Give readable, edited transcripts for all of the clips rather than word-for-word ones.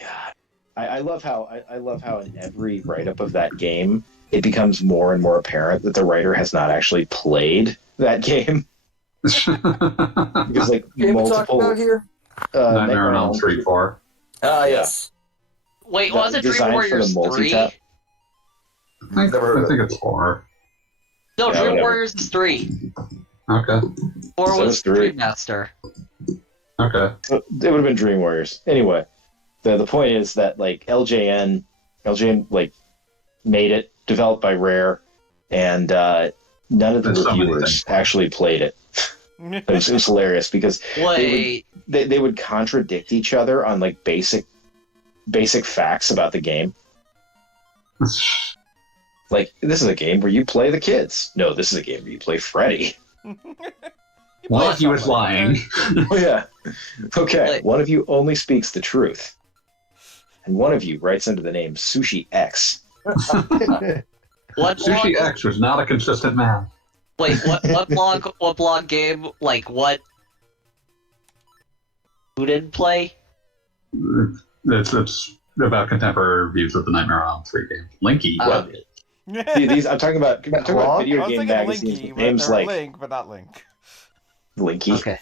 God, I love how I love how in every write-up of that game, it becomes more and more apparent that the writer has not actually played that game. Because like Game we talking multiple about here? Nightmare on Elm Street 4. Yes. Wait, The was it Dream design for Warriors the 3? multi-tap. I Never heard think of it's 4. No, Yeah, Dream whatever. Warriors is 3. Okay. 4 So was it's 3. Dream Master. Okay. It would have been Dream Warriors. Anyway, the point is that like LJN like made it, developed by Rare, and none of the There's so many reviewers things. actually played it. It was hilarious because Wait, they would contradict each other on like basic facts about the game. Like, this is a game where you play the kids. No, this is a game where you play Freddy. Well, he was lying. Oh yeah. Okay, Like- one of you only speaks the truth, and one of you writes under the name Sushi X. what Sushi blog? X was not a consistent man. Wait, what blog game? Like what? Who didn't play? It's about contemporary reviews of the Nightmare on Elm Street game. Linky. Well, these I'm talking about Blog? video I was game thinking magazines Linky, with names or like Link, but not Link. Linky. Okay.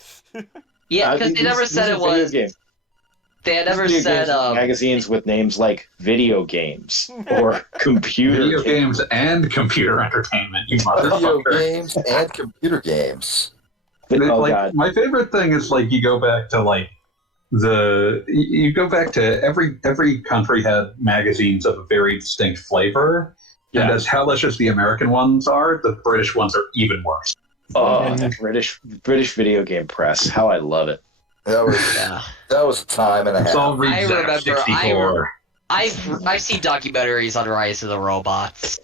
Yeah, because they never said it was. They had never said magazines with names like video games or computer Video games and computer entertainment, you Video motherfucker. games and computer games. Oh Like, god. my favorite thing is like you go back to like you go back to every country had magazines of a very distinct flavor. And Yeah. as hellish as the American ones are, the British ones are even worse. Oh, the British video game press. How I love it. That was Yeah. that was a time and a It's half. all I remember- Zap 64. I've seen documentaries on Rise of the Robots.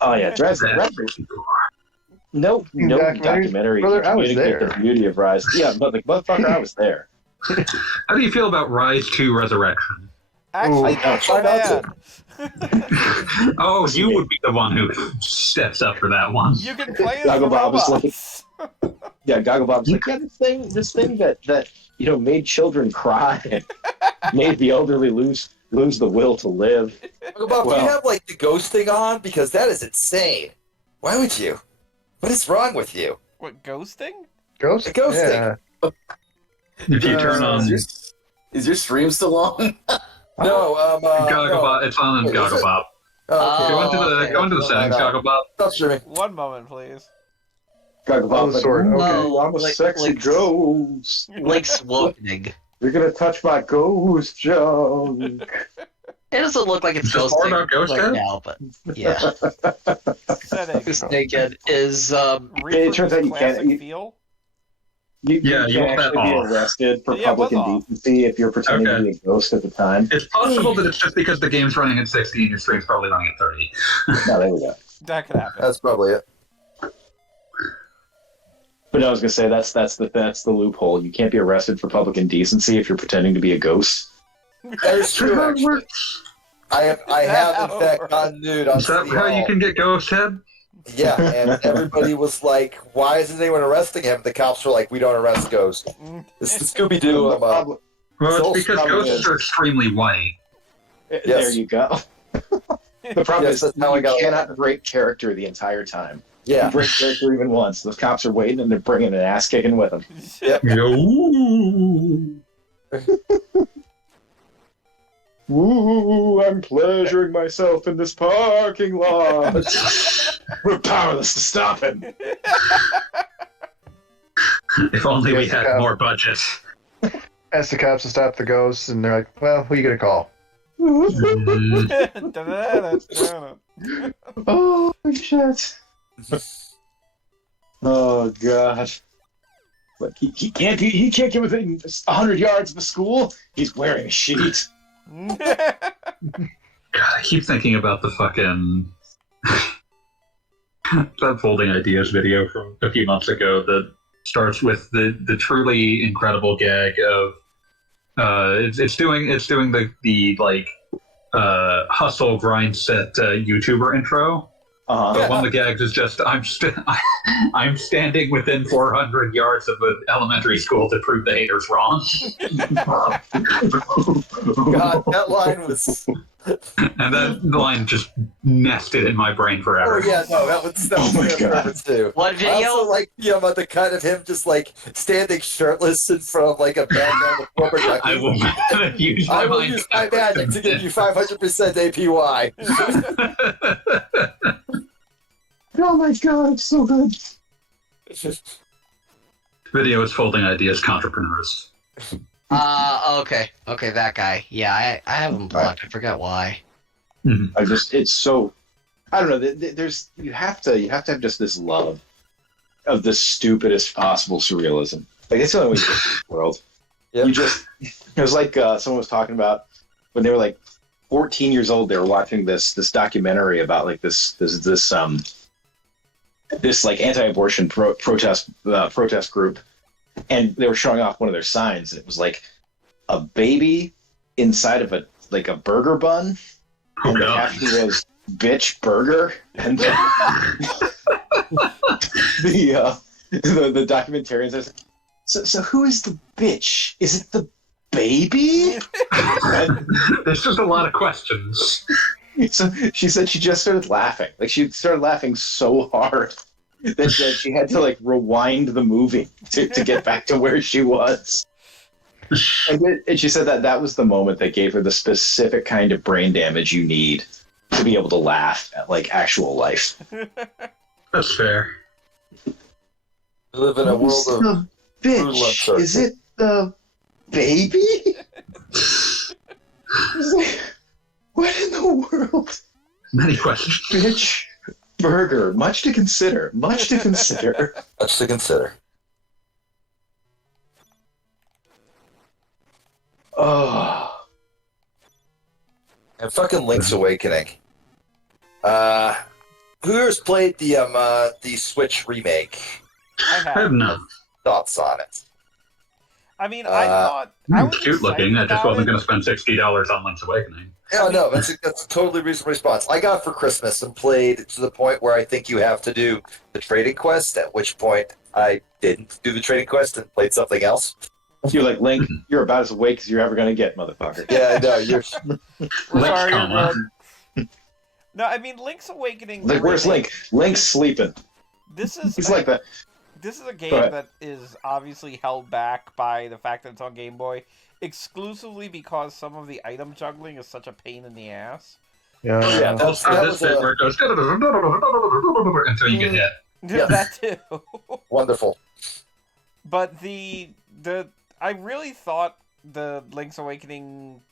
Oh yeah, Zap Rise. 64. No Documentaries? documentary. Brother, can I was communicate there. The beauty of Rise. Yeah, but like motherfucker, I was there. How do you feel about Rise 2 Resurrection? Actually, Ooh, not so try not bad. Oh, you would be the one who steps up for that one. You can play as the Goggle Bob was like- robots. Yeah, Gogglebob's like, yeah, this thing that made children cry and made the elderly lose the will to live. Bob, do Well- you have like the ghost thing on? Because that is insane. Why would you? What is wrong with you? What, ghosting? Ghost? The ghost yeah. If you turn on Is your stream still on? No, Gogglebot, no. it's on Wait, is it? Gogglebot. Oh, okay. Go into the okay. go into the settings, Gogglebot. Stop streaming. One moment, please. Gogglebob's like, sword, "Ooh, okay. I'm a Like- sexy like- ghost. Link's Awakening. You're gonna touch my ghost junk." It doesn't look like it's Is this more ghosting about Ghost right Head? now, but yeah. Settings. Mistaken is It turns out you can't- classic feel. You Yeah, you can want that actually be off. arrested for Yeah, it was public off. indecency if you're pretending Okay. to be a ghost at the time. It's possible that it's just because the game's running at 60 and your stream's probably running at 30. No, there we go. That could happen. That's probably it. But no, I was gonna say that's the loophole. You can't be arrested for public indecency if you're pretending to be a ghost. That is true, actually. I have in fact Is gotten nude on Is that City how you Hall. can get Ghost Head? Yeah, and everybody was like, "Why isn't anyone arresting him?" The cops were like, "We don't arrest ghosts." It's the Scooby Doo. The problem- Well, Soul it's because Scum ghosts is- are extremely white. There Yes. you go. The problem Yes, is that's how I you got cannot break character the entire time. Yeah. You break character even once. The cops are waiting and they're bringing an ass kicking with them. Yep. You go, ooh. Woo! I'm pleasuring myself in this parking lot. We're powerless to stop him. If only we Yes, had yeah. more budget. Ask the cops to stop the ghosts, and they're like, well, who you gonna call? Oh shit! Oh god! Like he can't get within 100 yards of the school. He's wearing a sheet. God, I keep thinking about the fucking that folding ideas video from a few months ago that starts with the truly incredible gag of it's doing the like hustle grind set YouTuber intro. But one of the gags is just I'm standing within 400 yards of an elementary school to prove the haters wrong. God, that line was. And that line just nested in my brain forever. Oh yeah, no, that was forever too. What I video? also like about the cut of him just like standing shirtless in front of like a background of rubber ducky. I will use my magic to give you 500% APY. Oh my god, it's so good. Video is folding ideas, entrepreneurs. Okay, that guy. Yeah, I have him blocked. I forgot why. It's so, I don't know. There's you have to have just this love of the stupidest possible surrealism. Like it's the only way to get through the world. Yep. It was like someone was talking about when they were like 14 years old. They were watching this documentary about like this like anti-abortion protest group. And they were showing off one of their signs. It was like a baby inside of a burger bun, and the caption was "bitch burger." And the documentarians are like, so who is the bitch? Is it the baby? There's just a lot of questions. So she said she just started laughing. Like she started laughing so hard that she had to like rewind the movie to get back to where she was. And she said that was the moment that gave her the specific kind of brain damage you need to be able to laugh at like actual life. That's fair. We live in a world of the bitch. Is it the baby? Like, what in the world? Many questions. Bitch. Burger. Much to consider. Much to consider. Much to consider. Oh. And fucking Link's Awakening. Who has played the Switch remake? I I have have. none. Thoughts on it? I mean, I thought I was Cute looking. I just excited wasn't about going to spend $60 on Link's Awakening. Yeah, no, that's a totally reasonable response. I got it for Christmas and played to the point where I think you have to do the trading quest, at which point I didn't do the trading quest and played something else. You're like, Link, you're about as awake as you're ever going to get, motherfucker. Yeah, I know. You're... We're sorry, you're Coma. good. No, I mean Link's Awakening. Like, where's Link? Link's sleeping. This is He's like that. This is a game Go ahead. that is obviously held back by the fact that it's on Game Boy, exclusively because some of the item juggling is such a pain in the ass. Yeah. Yeah, Also, that this was bit where it goes until you get hit. Yeah. That too. wonderful. But I really thought the Link's Awakening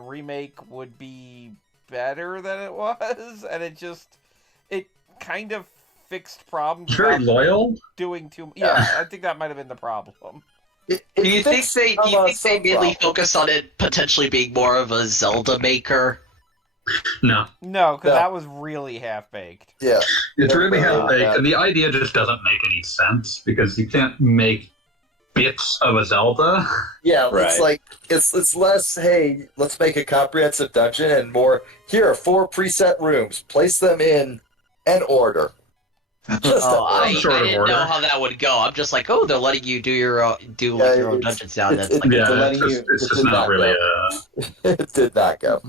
remake would be better than it was, and it kind of fixed problems. Very without loyal. doing too. Yeah, I think that might have been the problem. Do you think they mainly focus on it potentially being more of a Zelda maker? No. No, because No. that was really half baked. Yeah. It's really Yeah. half-baked, and the idea just doesn't make any sense, because you can't make bits of a Zelda. Yeah, it's Right. like it's less, hey, let's make a comprehensive dungeon, and more, here are 4 preset rooms. Place them in an order. Just Oh, I sort of didn't order. know how that would go. I'm just like, oh, they're letting you do your own it's- dungeons now. That's it's- like, Yeah, They're it's letting just, you- it's it just did not not really it did not go.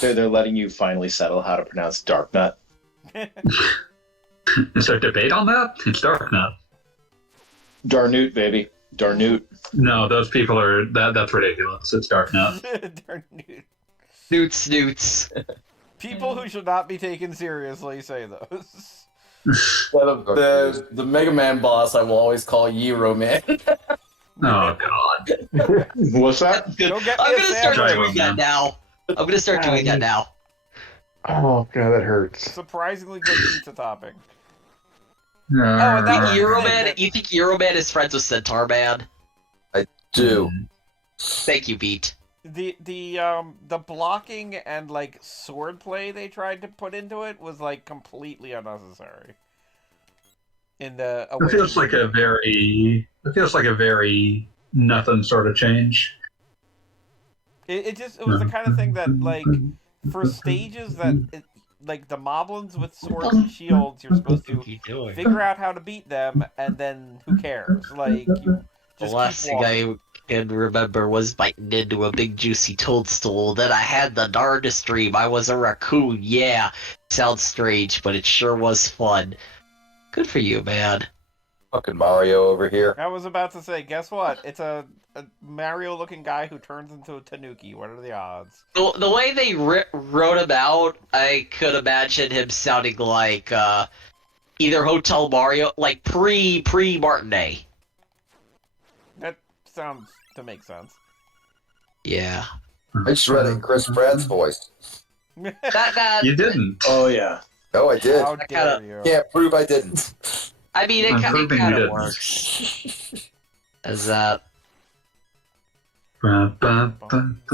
They're letting you finally settle how to pronounce Darknut. Is there debate on that? It's Darknut. Darnute, baby. Darnute. No, those people are... That's ridiculous. It's Darknut. Darn dude. snoots. People who should not be taken seriously say those. The Mega Man boss I will always call Euro Man. Oh, God. What's that? Good. Go get I'm me a gonna start sandwich. doing that now. I'm gonna start doing that now. Oh god, that hurts. Surprisingly good pizza topping. Oh, that- You think Euroman is friends with Centaur Man? Do. Thank you, Beat. The blocking and like swordplay they tried to put into it was like completely unnecessary. In the It feels like a very nothing sort of change. it was the kind of thing that like for stages that like the moblins with swords and shields, you're supposed to figure out how to beat them, and then who cares? Like you The just last keep walking. thing I can remember was biting into a big juicy toadstool. Then I had the darndest dream. I was a raccoon. Yeah, sounds strange, but it sure was fun. Good for you, man. Fucking Mario over here. I was about to say, guess what? It's a Mario-looking guy who turns into a Tanuki. What are the odds? The way they wrote him out, I could imagine him sounding like either Hotel Mario, like pre Martinet. That sounds to make sense. Yeah. I just read it in Chris Pratt's voice. That You didn't. Oh yeah. Oh, I did. How dare you? Can't prove I didn't. I mean, it I'm kind proving you of didn't. works. As that.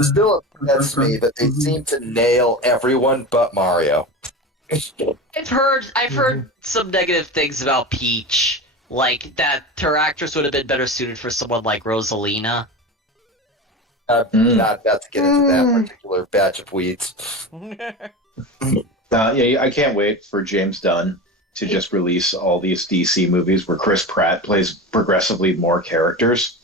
Still upsets me that they seem to nail everyone but Mario. I've heard some negative things about Peach, like that her actress would have been better suited for someone like Rosalina. Not about to get into that particular batch of weeds. Yeah, I can't wait for James Gunn to just release all these DC movies where Chris Pratt plays progressively more characters.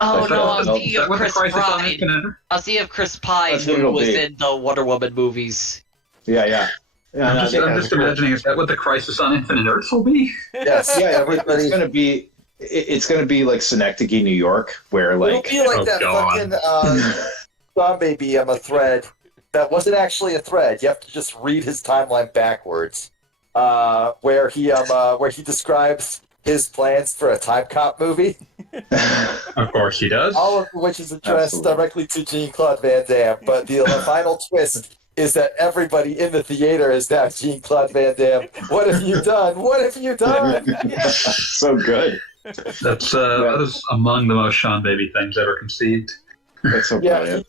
Oh no, I was Is thinking of What the Chris Crisis on Pine. Infinite? I was thinking of Chris Pine, That's what who it'll was be. in the Wonder Woman movies. Yeah. I'm just imagining, is that what the Crisis on Infinite Earths will be? Yes, Yeah, everybody. it's gonna be like Synecdoche, New York, where It'll like be like Oh, that God. fucking Sean Baby a thread that wasn't actually a thread. You have to just read his timeline backwards, where he describes his plans for a Time Cop movie, Of course he does. all of which is addressed Absolutely. directly to Jean-Claude Van Damme. But the final twist is that everybody in the theater is now Jean-Claude Van Damme. What have you done? What have you done? so good. That is among the most Sean Baby things ever conceived. That's so Yeah, brilliant.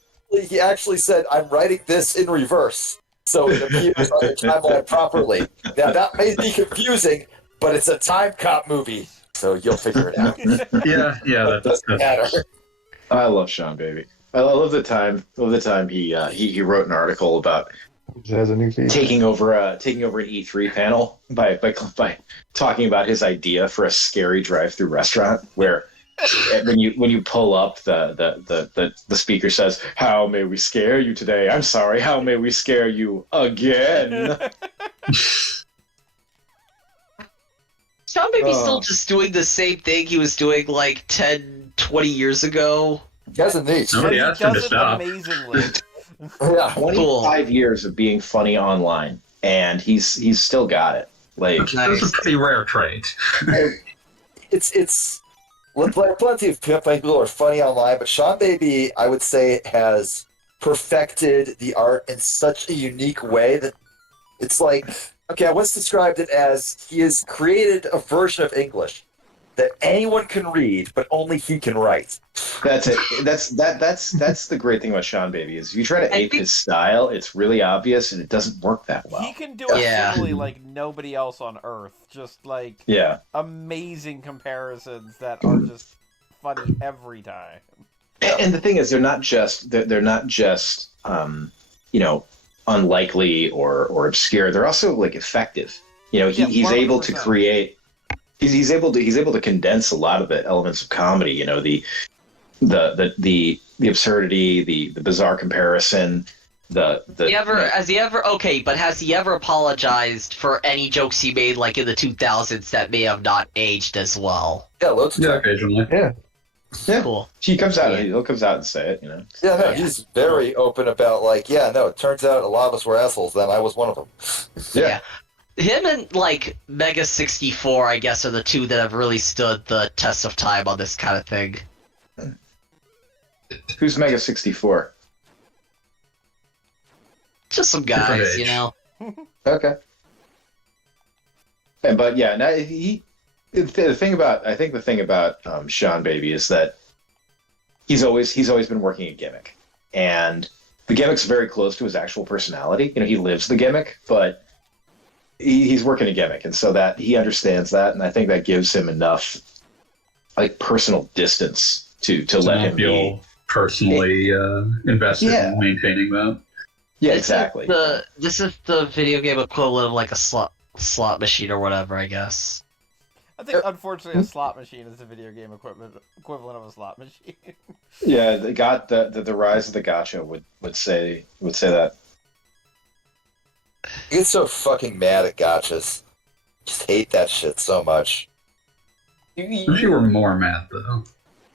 he actually said, "I'm writing this in reverse, so it appears on the timeline properly." Now that may be confusing, but it's a Time Cop movie, so you'll figure it out. Yeah, It doesn't matter. I love Sean Baby. I love the time. He wrote an article about It has a new feed. taking over an E3 panel by talking about his idea for a scary drive-through restaurant where when you pull up the speaker says, "How may we scare you today? I'm sorry, how may we scare you again?" Sean Baby's Oh. still just doing the same thing he was doing like 10, 20 years ago. He has a niche. Nobody He asked him to does it stop. amazingly. Yeah. 25 years of being funny online, and he's still got it. Like, That's a pretty rare trait. It's plenty of people who are funny online, but Sean Baby, I would say, has perfected the art in such a unique way that it's like, okay, I once described it as he has created a version of English that anyone can read, but only he can write. that's it. That's the great thing about Sean Baby is if you try to ape his style, it's really obvious and it doesn't work that He well. can do it Yeah. literally like nobody else on Earth. Just like Yeah, amazing comparisons that are just funny every time. and the thing is, they're not just unlikely or obscure. They're also like effective. He's able to 100%. create. He's able to condense a lot of the elements of comedy. The absurdity, the bizarre comparison, Has he ever apologized for any jokes he made like in the 2000s that may have not aged as well? Yeah, loads of Yeah, time. occasionally. Yeah. Cool. He comes out. Yeah. He'll comes out and say it. Yeah, no, Yeah. he's very open about it turns out a lot of us were assholes then. I was one of them. Yeah. Him and like Mega 64, I guess, are the two that have really stood the test of time on this kind of thing. Who's Mega 64? Just some Different guys, age. you know. Okay. But yeah, now the thing about Sean Baby is that he's always been working a gimmick, and the gimmick's very close to his actual personality. He lives the gimmick, but he's working a gimmick, and so that he understands that, and I think that gives him enough like personal distance to let him be. feel personally invested Yeah. in maintaining that. Yeah, This exactly. This is the video game equivalent of like a slot machine or whatever, I guess. I think, unfortunately, a slot machine is the video game equivalent of a slot machine. Yeah, the rise of the gacha would say that. I get so fucking mad at gotchas. Just hate that shit so much. If you were more mad, though.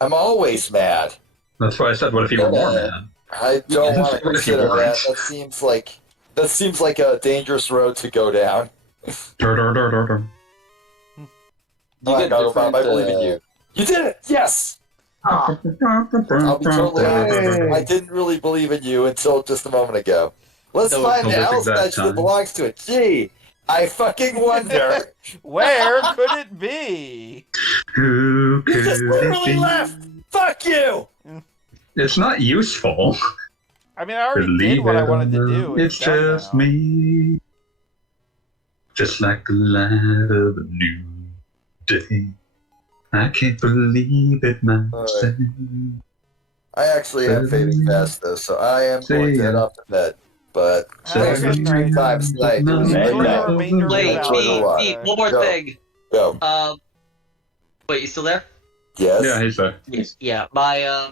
I'm always mad. That's why I said, what if you were more mad? I don't want to What if you consider that. weren't? That seems like a dangerous road to go down. Dur, dur, dur, dur, dur. You get God, different, Bob, I believe in you. You did it! Yes! I'll be totally honest. I didn't really believe in you until just a moment ago. Let's No, find the until this L exact statue that time. belongs to it. Gee, I fucking wonder. Where could it be? Who You could just it literally be? left! Fuck you! It's not useful. I mean, I already Believe did what I it wanted or to not, do. it's done just now. me. Just like the light of a new day. I can't believe it myself. I actually am fading fast though, so I am going to head off to bed. But Have a thanks for good the night. 3 times tonight. It was Night, Enjoy night. the remainder of I your Wait, enjoyed it a Valentine's lot. Pete, Day. one more Go. thing. Go. Wait, you still there? Yes? Yeah, he's there. Yeah, my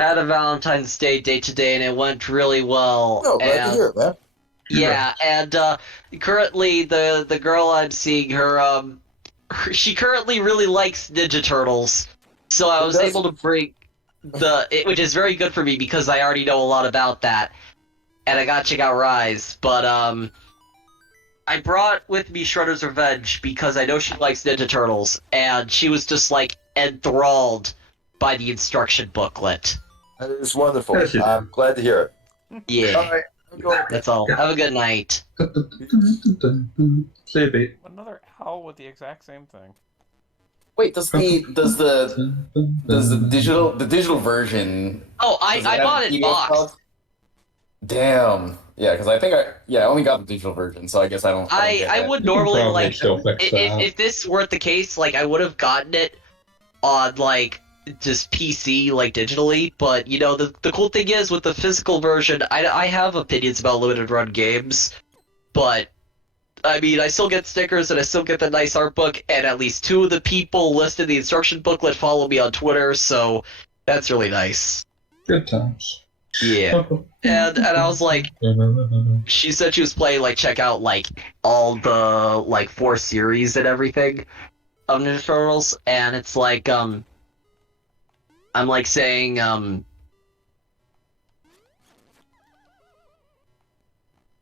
had a Valentine's Day date today, and it went really well. No, glad to And hear it, man. yeah, and currently the girl I'm seeing, she currently really likes Ninja Turtles, so I Who was doesn't? able to bring which is very good for me because I already know a lot about that, and I got to check out Rise. But I brought with me Shredder's Revenge because I know she likes Ninja Turtles, and she was just like enthralled by the instruction booklet. That is wonderful. Yes, you do. I'm glad to hear it. Yeah, Alright, I'm going. that's all. Have a good night. See you, Pete. Another owl with the exact same thing. Wait, does the digital version? Oh, does it I have bought it PDF boxed. files? Damn. Yeah, because I think I only got the digital version, so I guess I don't. I get that. would You can normally probably like still fix that. if this weren't the case, like I would have gotten it on like just PC like digitally. But you know the cool thing is with the physical version, I have opinions about limited run games, but I mean I still get stickers and I still get the nice art book, and at least 2 of the people listed in the instruction booklet follow me on Twitter, so that's really nice. Good times. Yeah, and I was like. She said she was playing like check out like all the like 4 series and everything of Ninja Turtles, and it's like I'm like saying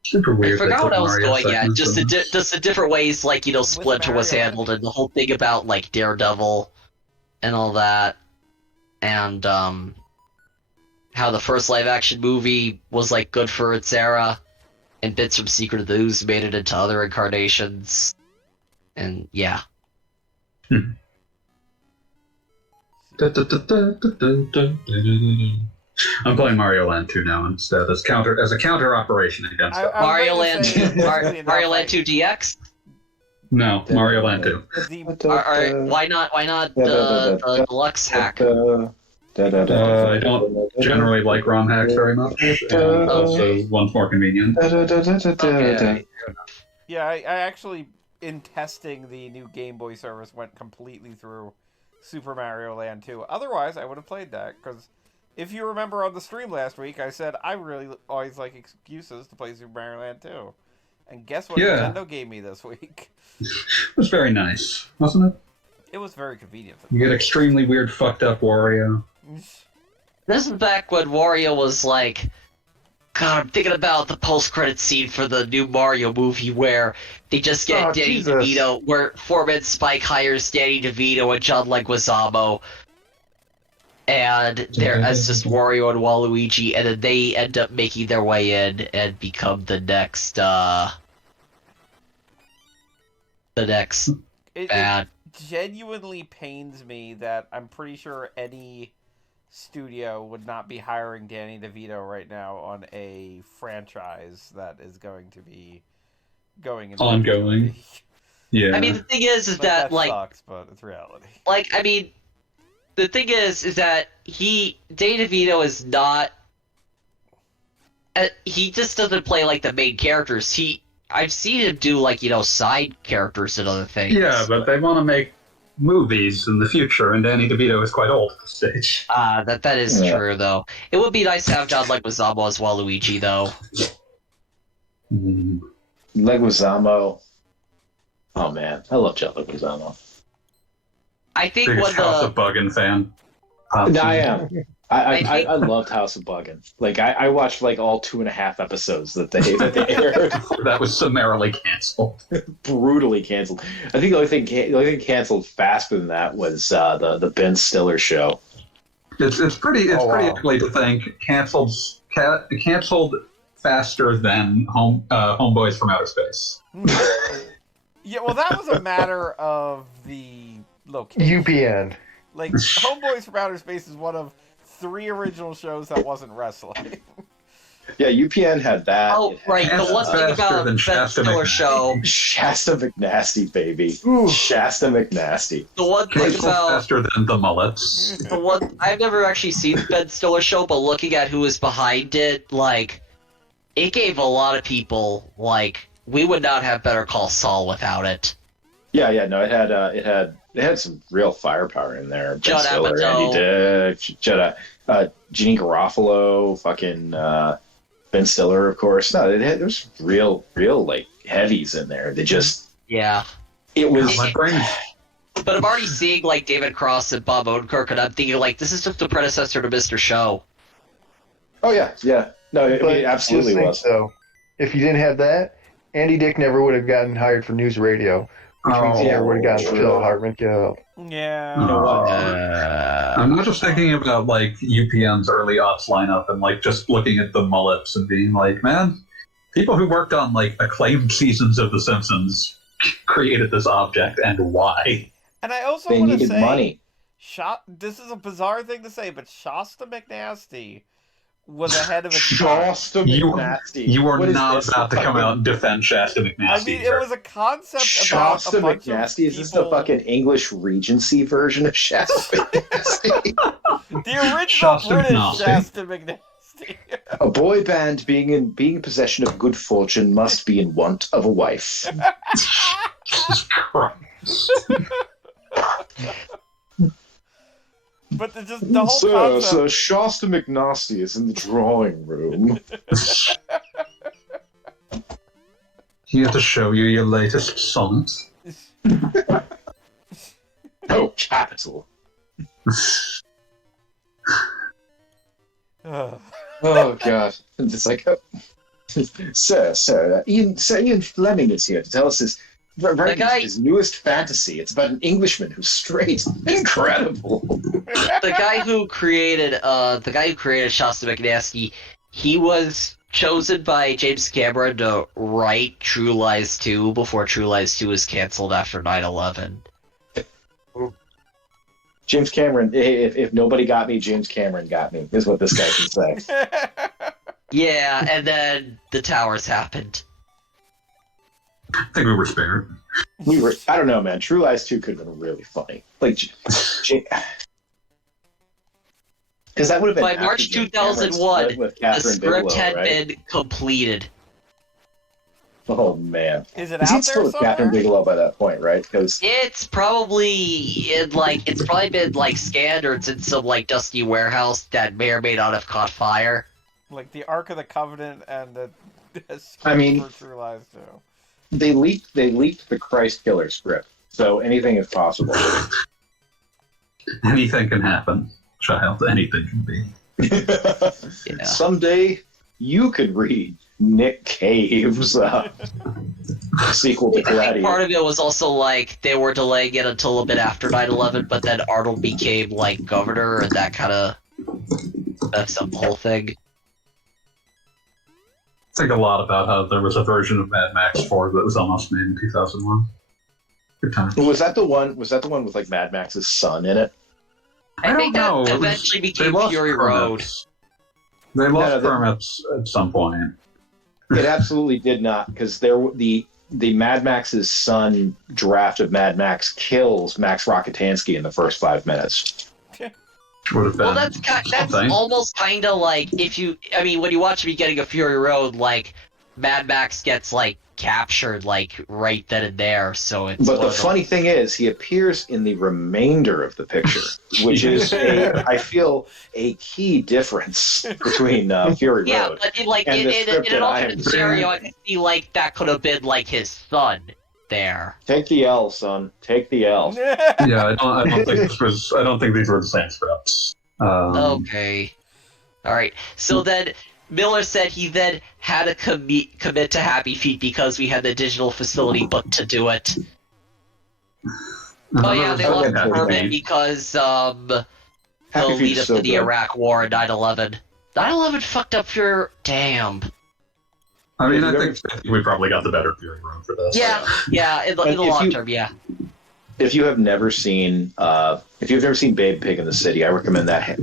Super I weird. forgot they what took I was Mario going at. segments Just and- just the different ways like Splinter was Mario handled and the whole thing about like Daredevil and all that, and how the first live action movie was like good for its era. And bits from Secret of the Ooze made it into other incarnations. And yeah. I'm playing Mario Land 2 now instead as a counter operation against that. I was Mario ready to Land say, 2 basically enough, Mario Land like, 2 DX? No, Mario Land 2. Why not the deluxe hack? I don't generally like ROM hacks very much, and also one's more convenient. Okay. Yeah, I actually, in testing the new Game Boy service, went completely through Super Mario Land 2. Otherwise, I would have played that, because if you remember on the stream last week, I said I really always like excuses to play Super Mario Land 2. And guess what Yeah. Nintendo gave me this week? It was very nice, wasn't it? It was very convenient for You get me. extremely weird, fucked up Wario. This is back when Wario was like, God, I'm thinking about the post-credit scene for the new Mario movie where they just get Oh, Danny Jesus. DeVito, where Foreman Spike hires Danny DeVito and John Leguizamo, and they're as just Wario and Waluigi, and then they end up making their way in and become the next It bad. genuinely pains me that I'm pretty sure any studio would not be hiring Danny DeVito right now on a franchise that is going to be going in Ongoing. Yeah. I mean, the thing is that like sucks, but it's reality. Like, I mean, the thing is that Danny DeVito is not he just doesn't play like the main characters. I've seen him do like side characters and other things. Yeah, but they want to make movies in the future, and Danny DeVito is quite old at this stage. That is true though. It would be nice to have John Leguizamo as Waluigi though. Leguizamo. Oh man, I love John Leguizamo. I think Biggest when House of Buggin' fan. No, I am. I loved House of Buggin'. Like I watched like all 2.5 episodes that they aired. That was summarily canceled. Brutally canceled. I think the only thing canceled faster than that was the Ben Stiller show. It's pretty ugly to think canceled faster than Homeboys from Outer Space. Yeah, well, that was a matter of the location. UPN. Like, Homeboys from Outer Space is one of 3 original shows that wasn't wrestling. Yeah, UPN had that. Oh, right. The one thing about Ben Stiller show. Shasta McNasty, baby. Shasta McNasty. The one thing about faster than the Mullets. the one I've never actually seen the Ben Stiller show, but looking at who was behind it, like, it gave a lot of people we would not have Better Call Saul without it. Yeah, no, it had some real firepower in there. Judd Ben Stiller, Andy Dick, Jeanine Garofalo, fucking Ben Stiller, of course. No, there's real like heavies in there. They just it was. My brain. But I'm already seeing like David Cross and Bob Odenkirk, and I'm thinking like this is just the predecessor to Mr. Show. Oh yeah. No, it absolutely was. So, if you didn't have that, Andy Dick never would have gotten hired for news radio. Which means he never would have gotten Phil Hartman killed. Yeah. You know what? I'm not just thinking about like UPN's early ops lineup and like just looking at the Mullets and being like, man, people who worked on like acclaimed seasons of The Simpsons created this object, and why? And I also They want to needed say, money. this is a bizarre thing to say, but Shasta McNasty was ahead of its time. Shasta McNasty. You are What is not this? about to come out and defend Shasta McNasty. I mean, it was a concept about Shasta a bunch McNasty. of Is this people... the fucking English Regency version of Shasta McNasty? The original Shasta British McNasty. Shasta McNasty. A boy band being in possession of good fortune must be in want of a wife. Jesus Christ. But the whole concept... Sir, Shasta McNasty is in the drawing room. Here to show you your latest sonnet. Oh, capital. Ugh. Oh, God. And it's like, Sir, Ian Fleming is here to tell us his newest fantasy. It's about an Englishman who's straight. Incredible. The guy who created Shasta McNasty, he was chosen by James Cameron to write True Lies 2 before True Lies 2 was canceled after 9/11. James Cameron, if nobody got me, James Cameron got me, is what this guy can say. Yeah, and then the towers happened. I think we were spared. I don't know, man. True Lies 2 could have been really funny. Like, because that would have been By March 2001, with the Catherine script Bigelow, had right? been completed. Oh man, Is it is out he still there with Catherine somewhere? Bigelow by that point, right? Because It's probably been scanned, or it's in some like dusty warehouse that may or may not have caught fire. Like the Ark of the Covenant and the I mean- for True Lies too. they leaked the Christ Killer script, so anything is possible. Anything can happen, child. Anything can be. Yeah. Someday you could read Nick Cave's sequel to I think Gladiator. part of it was also like they were delaying it until a bit after 9/11, but then Arnold became like governor, and that's the whole thing. Think a lot about how there was a version of Mad Max 4 that was almost made in 2001. Good time. Was that the one with like Mad Max's son in it? I think that know. eventually They became lost Fury Road. permits. They lost No, permits at some point. It absolutely did not, because the Mad Max's son draft of Mad Max kills Max Rockatansky in the first 5 minutes. Would have been Well, that's something. almost kind of like when you watch Beginning of Fury Road, like Mad Max gets like captured like right then and there. So it's But the funny thing is, he appears in the remainder of the picture, which is I feel a key difference between Fury yeah, Road but and the script in an that I alternate am. scenario, I can see like that could have been like his son there. Take the L, son. Take the L. Yeah, I don't think this was. I don't think these were the same scripts. Okay. All right. So then Miller said he then had to commit to Happy Feet because we had the digital facility booked to do it. Oh yeah, they lost the permit because the Happy Feet lead is up so to the good. Iraq War and 9/11. 9/11 fucked up your damn. I mean, I think we probably got the better Fury Road for this. Yeah. In the long term, yeah. If you have never seen, Babe Pig in the City, I recommend that.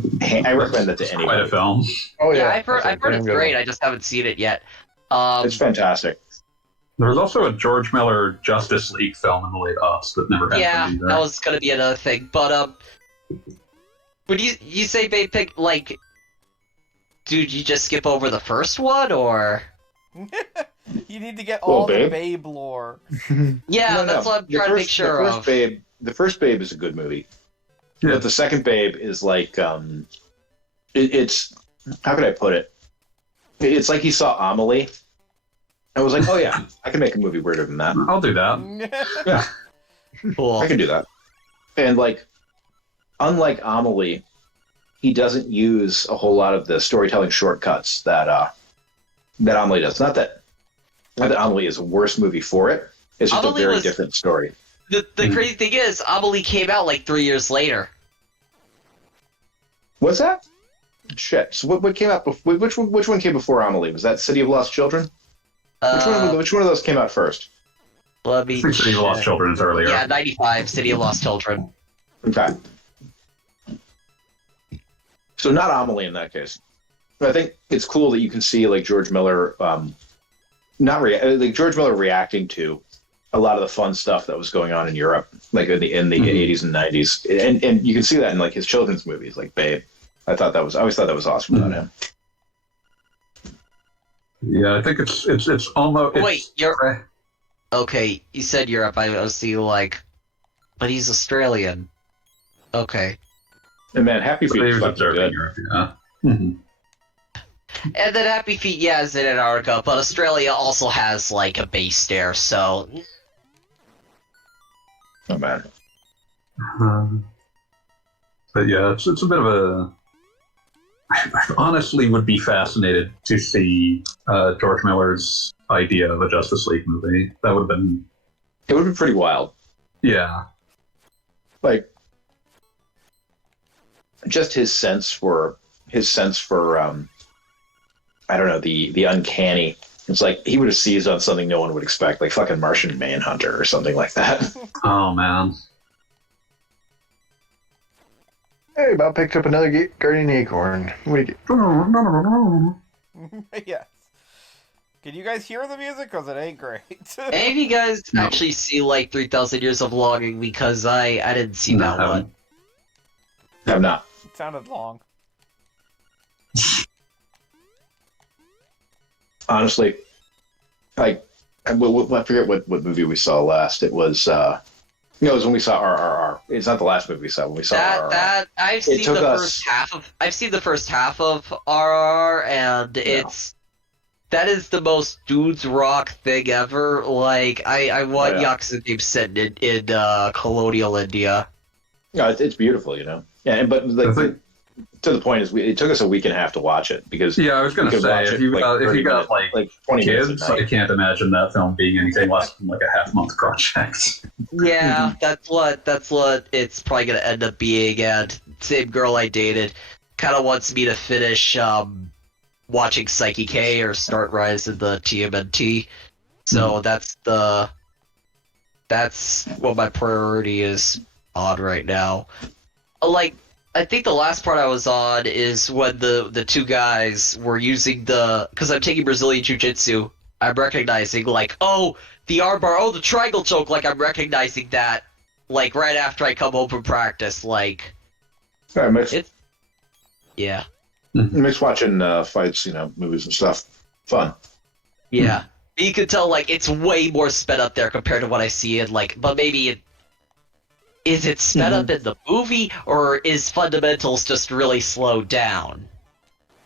I recommend that to Quite anyone. a film. Oh yeah, I've heard it's great. I just haven't seen it yet. It's fantastic. There was also a George Miller Justice League film in the late aughts that never happened either. That was gonna be another thing. But would you say Babe Pig, like, dude, you just skip over the first one, or? You need to get all the Babe? Babe lore. Yeah, that's what I'm trying to make sure of. The first Babe is a good movie. Yeah. But the second Babe is like, it's, how could I put it? It's like he saw Amelie. I was like, oh yeah, I can make a movie weirder than that. I'll do that. Yeah, Cool. I can do that. And like, unlike Amelie, he doesn't use a whole lot of the storytelling shortcuts that Amelie does. Not that Amelie is a worse movie for it. It's just Amelie a very was- different story. The crazy thing is, Amelie came out like 3 years later. What's that? Shit. So what came out? Which one came before Amelie? Was that City of Lost Children? Which one of those came out first? Let I me think City of Lost Children is earlier. Yeah, 95, City of Lost Children. Okay. So not Amelie in that case. But I think it's cool that you can see like George Miller, George Miller reacting to a lot of the fun stuff that was going on in Europe, like in the 80s and 90s, and you can see that in like his children's movies, like Babe. I always thought that was awesome about him. Yeah, I think it's almost. Wait, you're okay. You said Europe. I was seeing like, but he's Australian. Okay. And man, Happy Feet is fucking good. Europe, yeah. Mm-hmm. And then Happy Feet, yeah, is in Antarctica, but Australia also has like a base there, so. Oh man. But yeah, it's a bit of a. I honestly would be fascinated to see George Miller's idea of a Justice League movie. That would have been. It would be pretty wild. Yeah. Like, just his sense for I don't know, the uncanny. It's like he would have seized on something no one would expect, like fucking Martian Manhunter or something like that. Oh man. Hey, Bob picked up another Guardian Acorn. What do you get? Yes. Can you guys hear the music? Because it ain't great. Any of you guys actually see like 3,000 Years of Longing? Because I didn't see that one. I'm not. It sounded long. Honestly, like, I forget what movie we saw last. It was, it was when we saw RRR. It's not the last movie we saw. When we saw RRR. I've seen the first half of RRR, and that is the most dudes rock thing ever. Like, I want Yakuza games set in colonial India. No, it's beautiful, you know. Yeah, but like, to the point is, it took us a week and a half to watch it because. Yeah, I was going to say if you got 20 kids, I can't imagine that film being anything less than like a half-month project. Yeah, that's what it's probably going to end up being. And same girl I dated kind of wants me to finish watching Psyche K or start Rise of the TMNT. So that's what my priority is on right now. Like, I think the last part I was on is when the two guys were using because I'm taking Brazilian Jiu-Jitsu, I'm recognizing, like, oh, the armbar, oh, the triangle choke, like, I'm recognizing that, like, right after I come home from practice, like, All right, Mitch. Yeah. It makes watching fights, movies and stuff fun. Yeah. You could tell, like, it's way more sped up there compared to what I see in, like, but maybe is it sped up in the movie, or is fundamentals just really slowed down?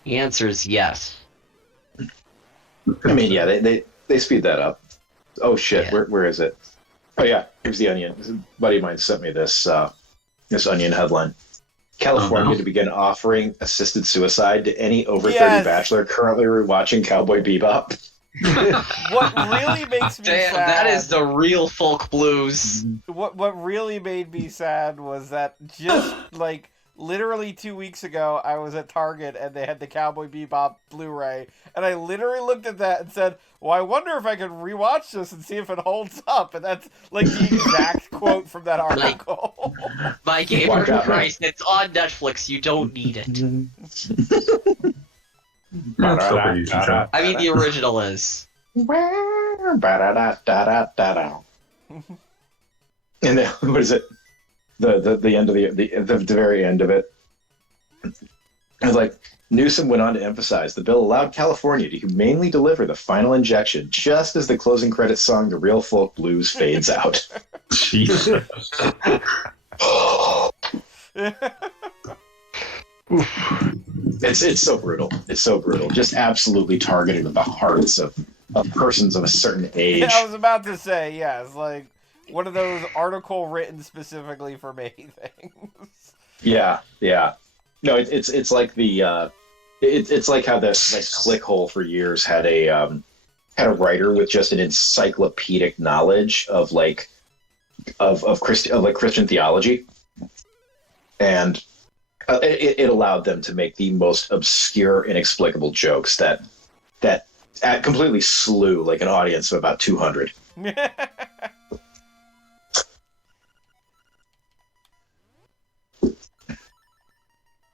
The answer is yes. I mean, yeah, they speed that up. Oh shit, Yeah. where is it? Oh yeah, here's the Onion. A buddy of mine sent me this Onion headline. California to begin offering assisted suicide to any over 30 bachelor currently rewatching Cowboy Bebop. What really makes me Damn, sad... that is the real folk blues. What really made me sad was that just, like, literally 2 weeks ago, I was at Target and they had the Cowboy Bebop Blu-ray, and I literally looked at that and said, well, I wonder if I could rewatch this and see if it holds up. And that's, like, the exact quote from that article. My gamer Christ, it's on Netflix, you don't need it. I mean, the original is. And then, what is it? The end of the very end of it. It's like, Newsom went on to emphasize the bill allowed California to humanely deliver the final injection just as the closing credits song The Real Folk Blues fades out. Jesus. It's so brutal. It's so brutal. Just absolutely targeting the hearts of persons of a certain age. Yeah, I was about to say, yeah, it's like one of those article written specifically for me things. Yeah. No, it's like the it's like how the Clickhole for years had a writer with just an encyclopedic knowledge of Christian theology, and it allowed them to make the most obscure, inexplicable jokes that completely slew like an audience of about 200.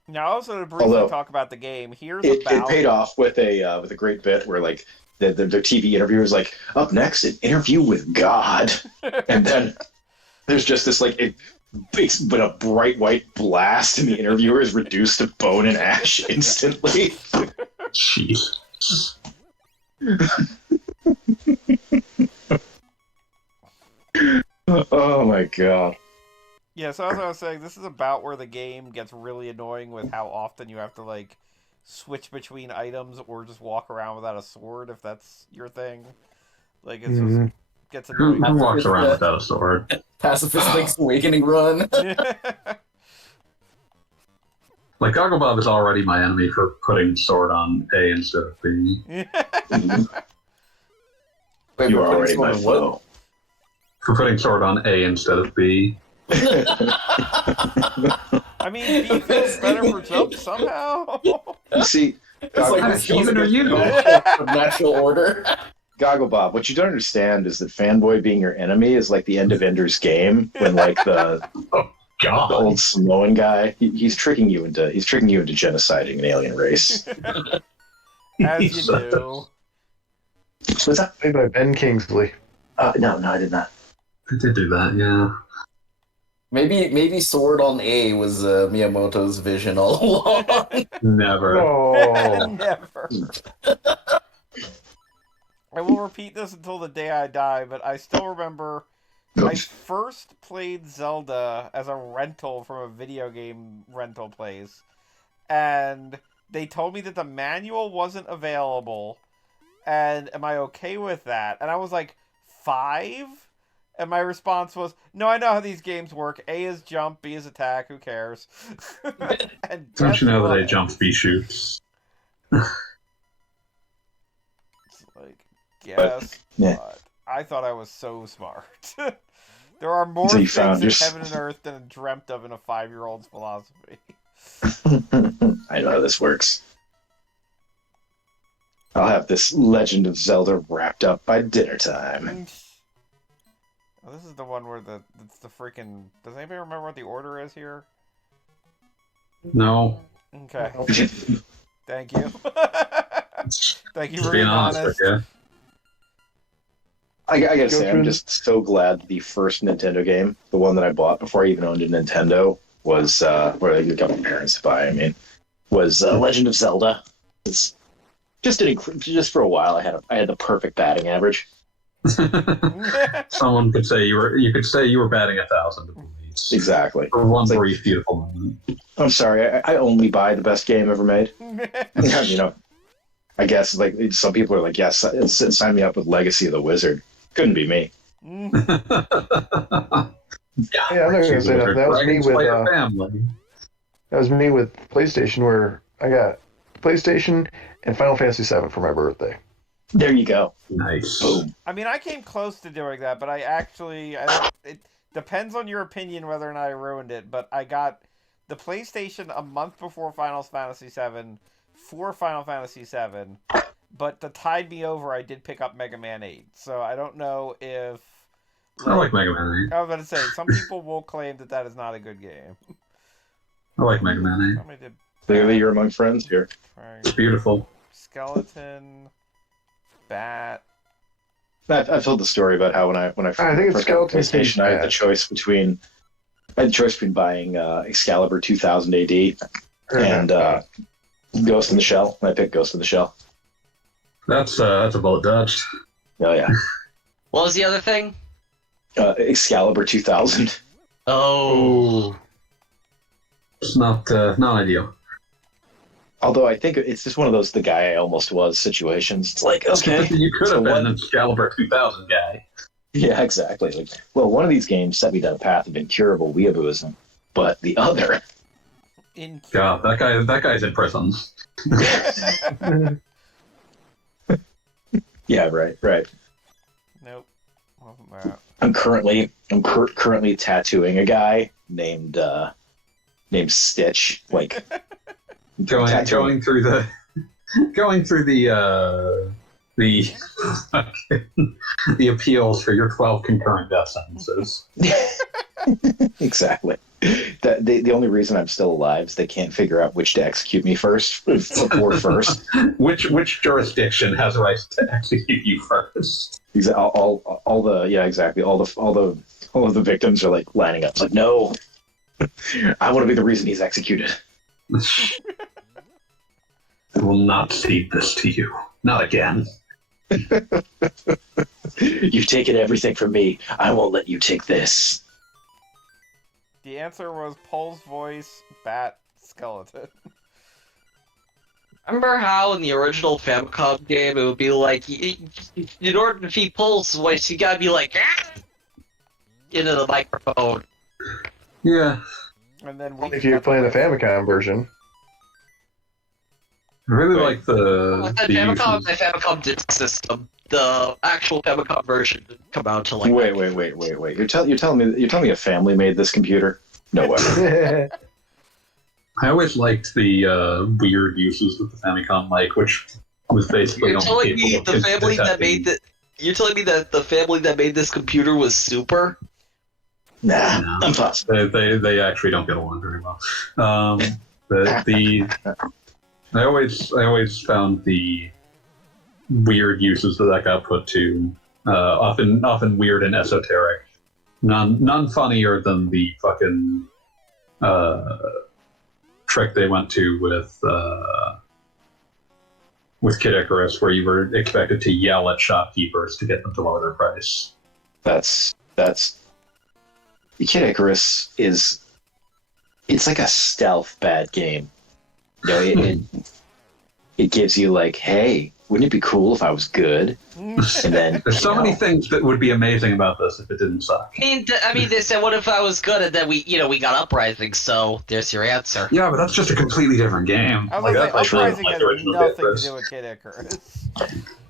Now, also to briefly talk about the game, it paid off with a great bit where like their TV interviewer is like, up next, an interview with God, and then there's just this like but a bright white blast, and the interviewer is reduced to bone and ash instantly. Jeez. Oh my god. Yeah, so as I was saying, this is about where the game gets really annoying with how often you have to, like, switch between items or just walk around without a sword, if that's your thing. Like, it's just gets Who annoying. walks around without a sword? Pacifist Link's Awakening run. Like, Gogglebob is already my enemy for putting sword on A instead of B. Wait, You are for already putting my sword on what? foe. For putting sword on A instead of B. I mean, B feels better for jump somehow. You see, It's like this goes Even are against you? the natural order. Gogglebob, what you don't understand is that fanboy being your enemy is like the end of Ender's Game when like the God. old Samoan guy he's tricking you into genociding an alien race. As you do. What's that? Played by Ben Kingsley. No, I did not. I did do that, yeah. Maybe sword on A was Miyamoto's vision all along. Never. Oh, Never. I will repeat this until the day I die, but I still remember I first played Zelda as a rental from a video game rental place, and they told me that the manual wasn't available, and am I okay with that? And I was like, 5? And my response was, no, I know how these games work. A is jump, B is attack, who cares? And Don't you know that A what? jumps, B shoots? It's like, guess yeah. what? I thought I was so smart. There are more So you things found in your- heaven and earth than dreamt of in a 5-year-old's philosophy. I know how this works. I'll have this Legend of Zelda wrapped up by dinner time. Oh, this is the one where it's the freaking... Does anybody remember what the order is here? No. Okay. Thank you. Thank you Just for being being honest honest. with you. I gotta Go say, through I'm the- just so glad the first Nintendo game, the one that I bought before I even owned a Nintendo, was where I got my parents to buy. I mean, was Legend of Zelda. It's just for a while. I had the perfect batting average. Someone could say you could say you were batting 1,000 at least. Exactly. For one It's like, brief, beautiful moment. I'm sorry, I only buy the best game ever made. You know, I guess like some people are like, yes, sign me up with Legacy of the Wizard. Couldn't be me. Yeah, I'm not gonna say that. That was me with PlayStation, where I got PlayStation and Final Fantasy VII for my birthday. There you go. Nice. Boom. I mean, I came close to doing that, but it depends on your opinion whether or not I ruined it, but I got the PlayStation a month before Final Fantasy VII for Final Fantasy VII, but to tide me over, I did pick up Mega Man 8, so I don't know if... I like Mega Man 8. I was about to say, some people will claim that is not a good game. I like Mega Man 8. Somebody did... Clearly you're among friends here. It's beautiful. Skeleton... Bat. I've told the story about how when I think it's first got the Skeleton PlayStation, I had the choice between buying Excalibur 2000 AD and Ghost in the Shell, and I picked Ghost in the Shell. That's a bullet dodged. Oh yeah. What was the other thing? Excalibur 2000. Oh. It's not ideal. Although I think it's just one of those the guy I almost was situations. It's like, okay. You could have been one... an Excalibur 2000 guy. Yeah, exactly. Like, well, one of these games set me down a path of incurable weeabooism, but the other... God, that guy's in prison. Yeah, right. Nope. Wasn't that. I'm currently tattooing a guy named Stitch. Like going through the the appeals for your 12 concurrent death sentences. Exactly. The only reason I'm still alive is they can't figure out which to execute me first. Which jurisdiction has rights to execute you first? All of the victims are like lining up. It's like, no, I want to be the reason he's executed. I will not cede this to you. Not again. You've taken everything from me. I won't let you take this. The answer was Paul's voice, Bat, Skeleton. Remember how in the original Famicom game it would be like, in order to defeat Paul's voice, you gotta be like, ah! Into the microphone. Yeah. And then Only if you're playing the Famicom version. I really like the Famicom disk system. The actual Famicom version didn't come out until like... Wait. You're telling me a family made this computer? No way. I always liked the weird uses of the Famicom mic, which was basically You're telling me the family that made the... You're telling me that the family that made this computer was super? Nah, no, impossible. They actually don't get along very well. I always found the weird uses that got put to often weird and esoteric. None funnier than the fucking trick they went to with Kid Icarus, where you were expected to yell at shopkeepers to get them to lower their price. That's Kid Icarus it's like a stealth bad game. You know, it gives you like, hey, wouldn't it be cool if I was good? And then there's so many things that would be amazing about this if it didn't suck. I mean, they said, what if I was good? And then we got Uprising, so there's your answer. Yeah, but that's just a completely different game. I was like, Uprising has nothing to do with Kid Icarus.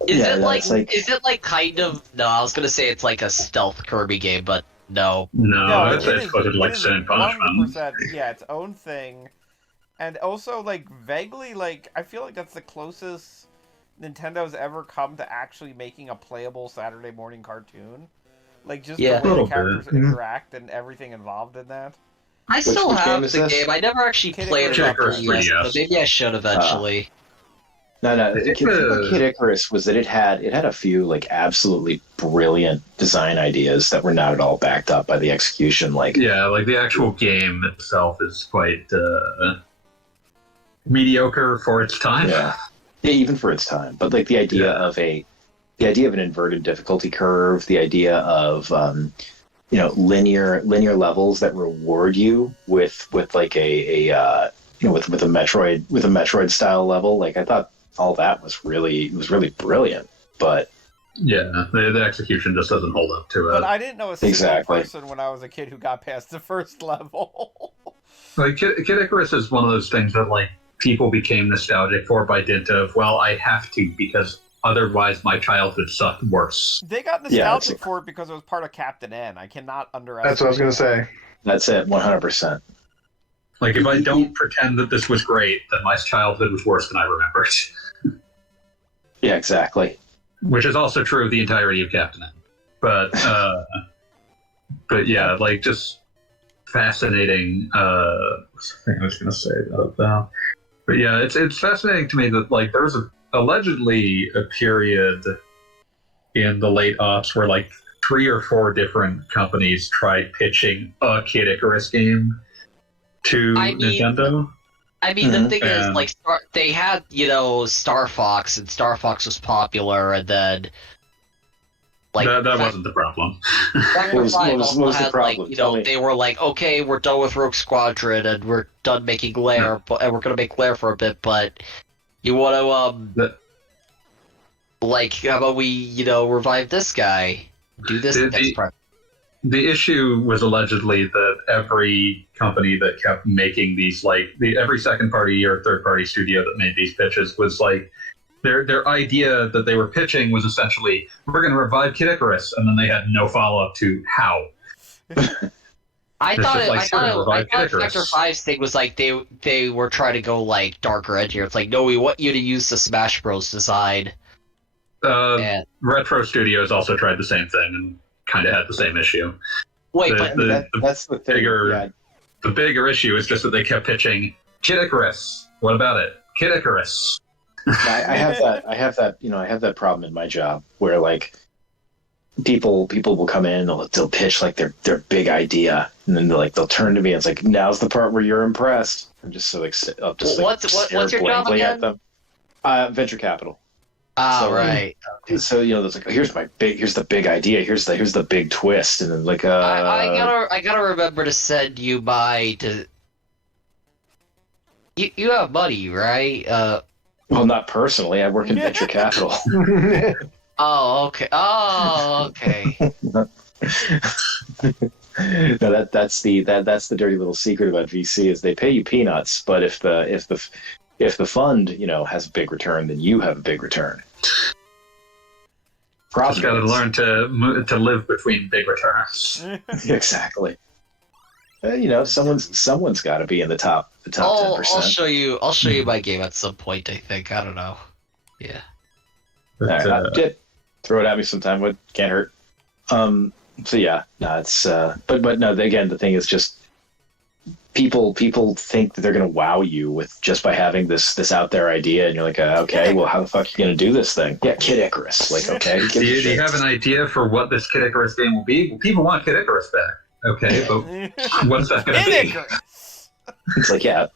Is it like kind of? No, I was gonna say it's like a stealth Kirby game, but no. No, it's supposed to be like Sin and Punishment. 100%, yeah, its own thing. And also, like, vaguely, like, I feel like that's the closest Nintendo's ever come to actually making a playable Saturday morning cartoon. Like, just the way the characters interact and everything involved in that. I still have the game. I never actually played it on 3DS, but maybe I should eventually. No. The Kid Icarus was that it had a few, like, absolutely brilliant design ideas that were not at all backed up by the execution. Like, yeah, like the actual game itself is quite... mediocre for its time. Yeah, even for its time. But like the idea of an inverted difficulty curve, the idea of linear levels that reward you with like with a Metroid style level. Like I thought all that was really brilliant, but yeah, the execution just doesn't hold up to it. But I didn't know a single person when I was a kid who got past the first level. Like Kid Icarus is one of those things that like people became nostalgic for by dint of, well, I have to because otherwise my childhood sucked worse. They got nostalgic for it because it was part of Captain N. I cannot underestimate. That's what I was going to say. That's it, 100%. Like, if I don't pretend that this was great, then my childhood was worse than I remembered. Yeah, exactly. Which is also true of the entirety of Captain N. But yeah, like, just fascinating. What's the thing I was going to say about that? But yeah, it's fascinating to me that, like, there's allegedly a period in the late aughts where, like, 3 or 4 different companies tried pitching a Kid Icarus game to Nintendo. I mean, the thing is, like, they had, Star Fox, and Star Fox was popular, and then, like... That wasn't the problem. What was the problem? Like, they were like, okay, we're done with Rogue Squadron, and we're done making Lair, and we're gonna make Lair for a bit, but you want to, like, how about we, revive this guy? Do this next part. The issue was allegedly that every company that kept making these, like, every second-party or third-party studio that made these pitches was, like, their idea that they were pitching was essentially, we're going to revive Kid Icarus, and then they had no follow-up to how. I thought Factor 5's thing was, like, they were trying to go, like, darker edgier. It's like, no, we want you to use the Smash Bros. Design. Retro Studios also tried the same thing, and kind of had the same issue. Wait, that's the thing. The bigger issue is just that they kept pitching Kid Icarus. What about it, Kid Icarus? I have that. I have that problem in my job where, like, people will come in and they'll pitch like their big idea, and then they'll turn to me and it's like, now's the part where you're impressed. I'm just so like, what's your job again? At them. Venture capital. Right. So there's like, here's the big idea, here's the big twist, and then like I gotta remember to send you you have money, right? Well, not personally. I work in venture capital. Oh, okay. No, that's the dirty little secret about VC is they pay you peanuts, but if the fund, has a big return, then you have a big return. Just got to learn to live between big returns. Exactly. Someone's got to be in the top 10%. I'll show you my game at some point. I think. I don't know. Yeah. But, throw it at me sometime. Can't hurt. So yeah, no, it's but no. Again, the thing is just people think that they're going to wow you with just by having this out there idea, and you're like, okay, well, how the fuck are you going to do this thing? Yeah, Kid Icarus. Like, okay, do you have an idea for what this Kid Icarus game will be? Well, people want Kid Icarus back. Okay, but what's that going to be? Icarus. It's like, yeah,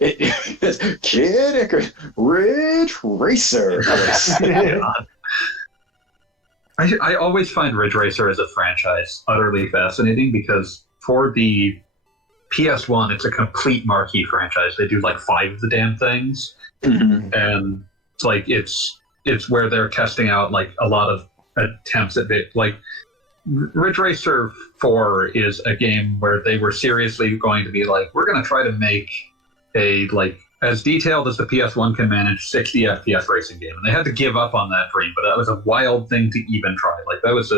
Kid Icarus, Ridge Racer. I always find Ridge Racer as a franchise utterly fascinating because for the PS1, it's a complete marquee franchise. They do like 5 of the damn things, and it's like it's where they're testing out like a lot of attempts at it. Like Ridge Racer 4 is a game where they were seriously going to be like, we're going to try to make a like as detailed as the PS1 can manage 60 FPS racing game, and they had to give up on that dream. But that was a wild thing to even try. Like that was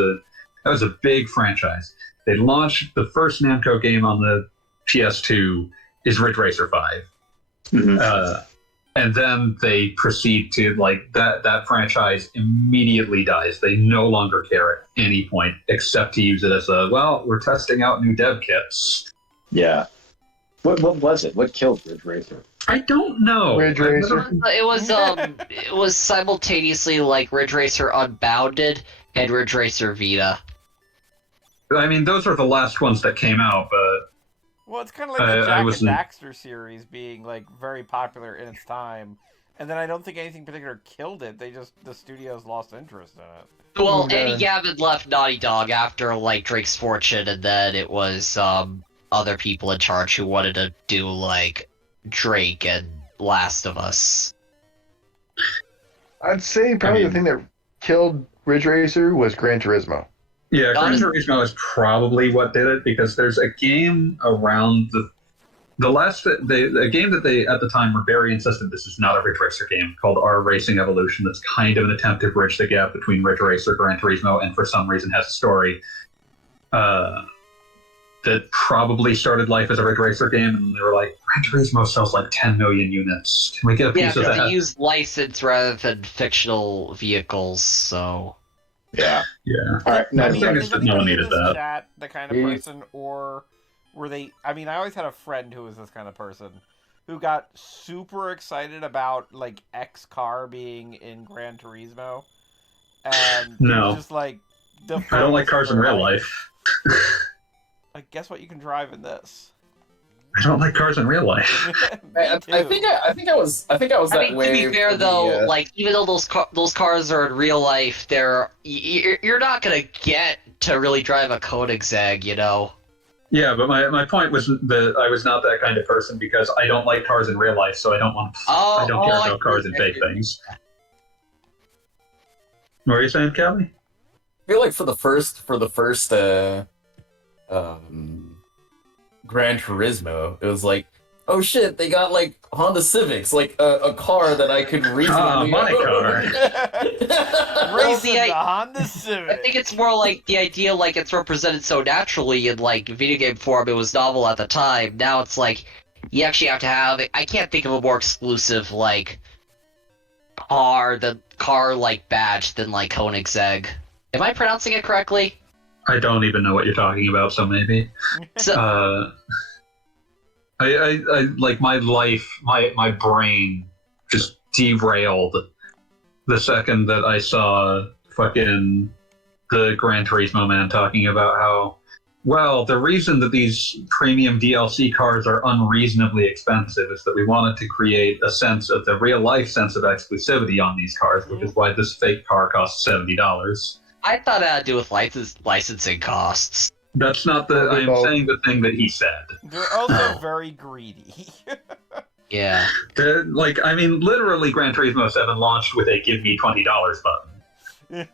a big franchise. They launched the first Namco game on the PS2 is Ridge Racer 5. And then they proceed to, like, that franchise immediately dies. They no longer care at any point except to use it as we're testing out new dev kits. Yeah. What was it? What killed Ridge Racer? I don't know. Ridge Racer? It was simultaneously, like, Ridge Racer Unbounded and Ridge Racer Vita. I mean, those are the last ones that came out, but Well, it's kind of like the I Jack and wasn't. Daxter series being like very popular in its time, and then I don't think anything particular killed it. The studios lost interest in it. Well, Eddie Okay. Gavin left Naughty Dog after like Drake's Fortune, and then it was other people in charge who wanted to do like Drake and Last of Us. I'd say probably I the thing that killed Ridge Racer was Gran Turismo. Yeah, Gran Honest- Turismo is probably what did it because there's a game around a game that they at the time were very insistent this is not a Ridge Racer game called R Racing Evolution. That's kind of an attempt to bridge the gap between Ridge Racer, Gran Turismo, and for some reason has a story that probably started life as a Ridge Racer game, and they were like, Gran Turismo sells like 10 million units. Can we get a Yeah, piece of because that? they use license rather than fictional vehicles, so... Yeah. Yeah. All right. No, Now, I think it's is that no one anybody in needed this that. chat the kind of person, or were they? I mean, I always had a friend who was this kind of person, who got super excited about like X car being in Gran Turismo, and it No. was just like the. I don't like furthest cars from in their real life. Like, guess what you can drive in this? I don't like cars in real life. I think I was that to way. be fair for though, the, like even though those cars are in real life, you're not gonna get to really drive a Koenigsegg, you know. Yeah, but my point was that I was not that kind of person because I don't like cars in real life, so I don't want. I don't care about cars and fake things. What are you saying, Callie? I feel like for the first Gran Turismo, it was like, oh shit, they got like Honda Civics, like a car that I could reasonably my car. Racing I- the Honda I Civic. think it's more like the idea, like it's represented so naturally in like video game form. It was novel at the time. Now it's like you actually have to have. I can't think of a more exclusive like car like badge than like Koenigsegg. Am I pronouncing it correctly? I don't even know what you're talking about, so maybe. So, I like my life, my brain just derailed the second that I saw fucking the Gran Turismo man talking about how, well, the reason that these premium DLC cars are unreasonably expensive is that we wanted to create a sense of the real life sense of exclusivity on these cars, which is why this fake car costs $70. I thought it had to do with licensing costs. That's not the. I'm saying the thing that he said. They're also very greedy. Yeah. I mean, literally, Gran Turismo 7 launched with a "Give me $20" button.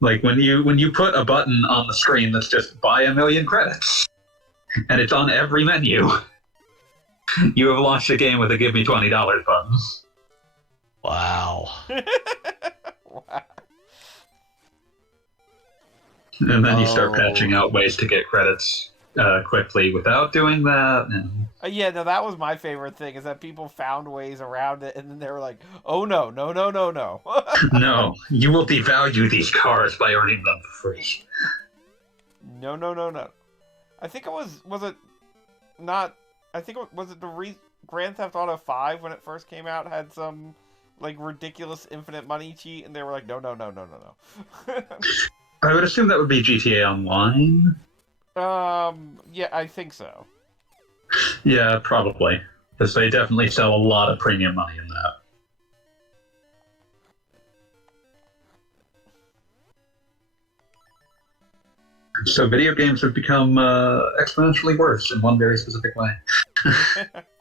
Like when you put a button on the screen that's just buy 1,000,000 credits, and it's on every menu, you have launched a game with a "Give me $20" button. Wow. Wow. And then you start patching out ways to get credits quickly without doing that. And... Yeah, no, that was my favorite thing, is that people found ways around it, and then they were like, oh no, no, no, no, no. No, you will devalue these cars by earning them for free. No, no, no, no. I think it was it not, I think it was Grand Theft Auto 5 when it first came out had some, like, ridiculous infinite money cheat, and they were like, no, no, no, no, no, no. I would assume that would be GTA Online. Yeah, I think so. Yeah, probably. Because they definitely sell a lot of premium money in that. So video games have become exponentially worse in one very specific way.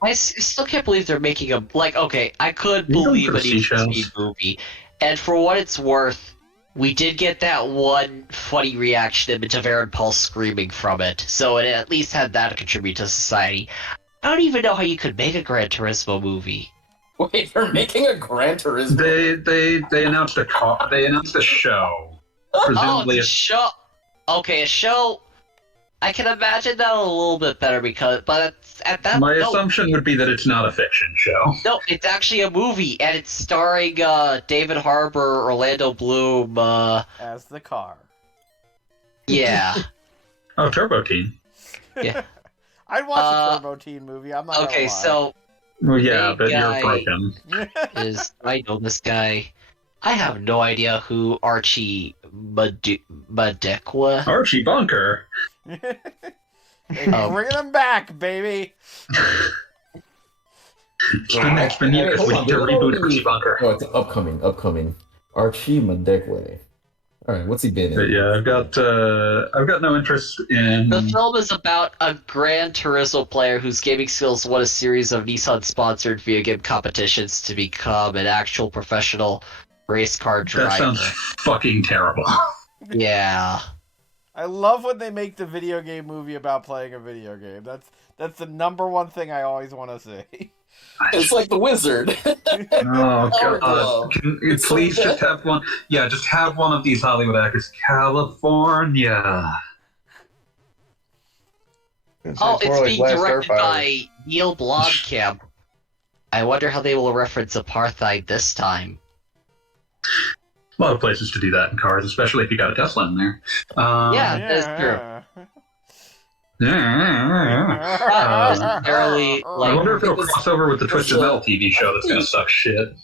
I still can't believe they're making a okay. I could You're going believe for the a Need for Speed seashells. movie, and for what it's worth, we did get that one funny reaction image of Aaron Paul screaming from it, so it at least had that to contribute to society. I don't even know how you could make a Gran Turismo movie. Wait, they're making a Gran Turismo. They announced a car. They announced a show. Oh, Presumably, it's a show. Okay, a show. I can imagine that a little bit better but at that. my no, assumption would be that it's not a fiction show. No, it's actually a movie, and it's starring David Harbour, Orlando Bloom. As the car. Yeah. Oh, Turbo Teen. Yeah. I'd watch a Turbo Teen movie, I'm not gonna Okay, lie. so Well, yeah, Big but guy. you're broken. I know this guy. I have no idea who Archie Madekwa. Archie Bunker. Bringing them back, baby. It's been years. Hold We on, need to did it reboot already- Archie Bunker. Oh, it's upcoming. Archie Madegwe. All right, what's he been But in? yeah, I've got no interest in. The film is about a Gran Turismo player whose gaming skills won a series of Nissan-sponsored video game competitions to become an actual professional race car driver. That sounds fucking terrible. Yeah. I love when they make the video game movie about playing a video game. That's the number one thing I always want to see. It's like the Wizard. Oh Power god! Glove. Can you It's so please just bad. have one? Yeah, just have one of these Hollywood actors. California. It's Oh, more it's like being Last directed Starfighter. by Neil Blomkamp. I wonder how they will reference apartheid this time. A lot of places to do that in cars, especially if you got a Tesla in there. Yeah. That is true. Not necessarily, I like- wonder if it'll cross over with the Twisted Metal TV show that's gonna suck shit.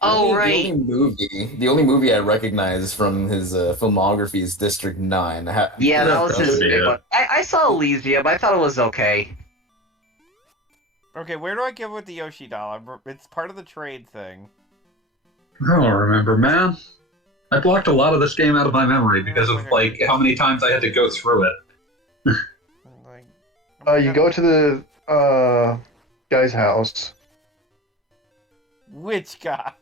Oh, The right. only movie I recognize from his filmography is District 9. Yeah, that was That his would be big it. one. I saw Elysium. I thought it was okay. Okay, where do I get with the Yoshi doll? It's part of the trade thing. I don't remember, man. I blocked a lot of this game out of my memory because of like how many times I had to go through it. Like, You go to the guy's house. which guy?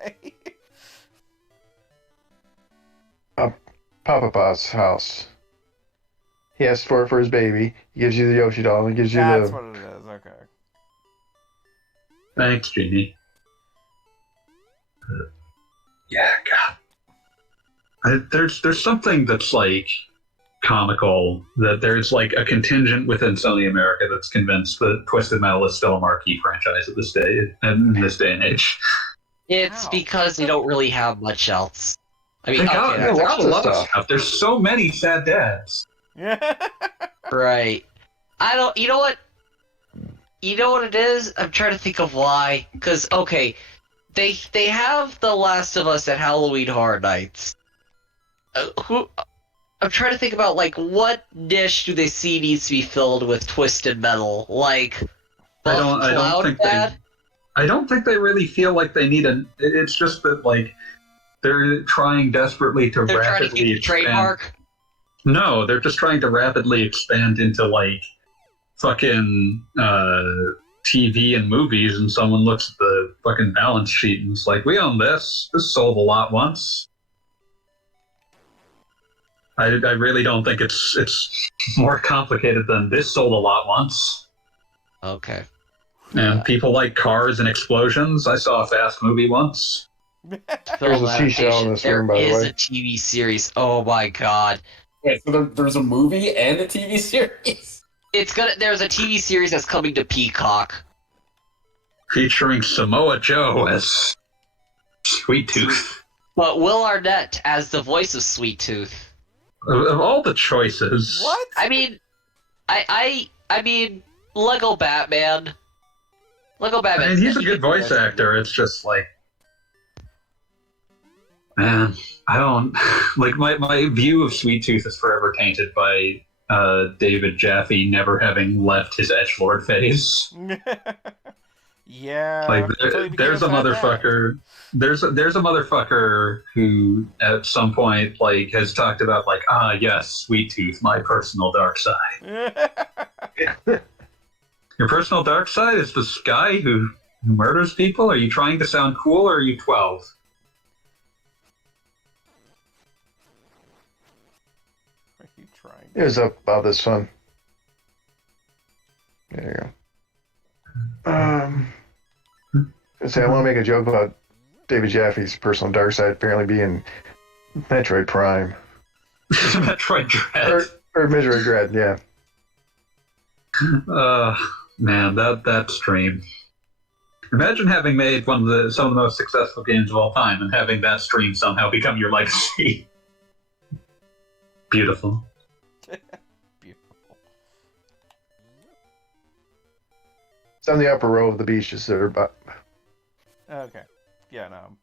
Papa Pa's house. He asks for it for his baby. He gives you the Yoshi doll. He gives you That's the. what it is. Okay. Thanks, Genie. Yeah, God. There's something that's like comical that there's like a contingent within Sony America that's convinced that Twisted Metal is still a marquee franchise at this day in this day and age. It's Wow. because they don't really have much else. I mean, They got, okay, they that's got a lot of stuff. stuff. There's so many sad dads. right. I don't. You know what? You know what it is? I'm trying to think of why. Because okay, they have The Last of Us at Halloween Horror Nights. I'm trying to think about like what niche do they see needs to be filled with Twisted Metal? Like I Buff don't Cloud think Bad? I don't think they really feel like they need a. It's just that like they're trying desperately to They're trying to rapidly keep the expand. trademark. No, they're just trying to rapidly expand into like fucking TV and movies, and someone looks at the fucking balance sheet and it's like, we own this. This sold a lot once. I really don't think it's more complicated than this sold a lot once. Okay. And people like cars and explosions. I saw a Fast movie once. There's a seashell in this There room, by the is way. a TV series. Oh my god. Wait, so there's a movie and a TV series? There's a TV series that's coming to Peacock. Featuring Samoa Joe as Sweet Tooth. But Will Arnett as the voice of Sweet Tooth. Of all the choices, What? I mean, I mean, Lego Batman. Lego I Batman. mean, he's a good voice actor. It's just like, man, I don't like my view of Sweet Tooth is forever tainted by David Jaffe never having left his edgelord phase. Yeah. Like until he became there's a fat dad. motherfucker. There's a motherfucker who at some point like has talked about like, yes, Sweet Tooth, my personal dark side. Your personal dark side is this guy who murders people? Are you trying to sound cool or are you 12? Are you trying? It was about this one. There you go. I want to make a joke about David Jaffe's personal dark side apparently being Metroid Prime. Metroid Dread. Or Metroid Dread, yeah. Man, that stream. Imagine having made some of the most successful games of all time and having that stream somehow become your legacy. Beautiful. Beautiful. It's on the upper row of the beaches there, but Okay. Yeah, no.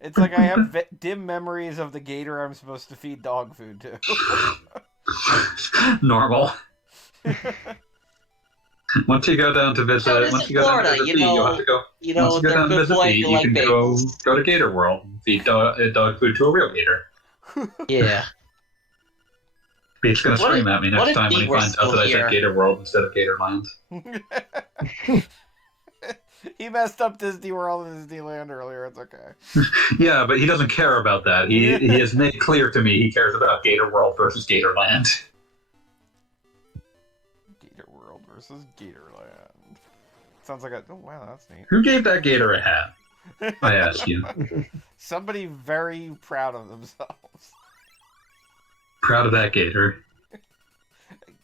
It's like I have dim memories of the gator I'm supposed to feed dog food to. Normal. Once you go down to visit, So this once is you go down to Florida, visit you Pete, you'll have to know. go. You Once know you go they're down to good visit boy. Pete, You you like can bagels. go to Gator World and feed dog food to a real gator. Yeah. Pete's gonna What scream if, at me what next if time when we he were finds out still that I said here? Gator World instead of Gatorland. He messed up Disney World and Disneyland earlier. It's okay. Yeah, but he doesn't care about that. He has made clear to me he cares about Gator World versus Gatorland. Gator World versus Gatorland. Sounds like a. Oh wow, that's neat. Who gave that gator a hat? I ask you. Somebody very proud of themselves. Proud of that gator.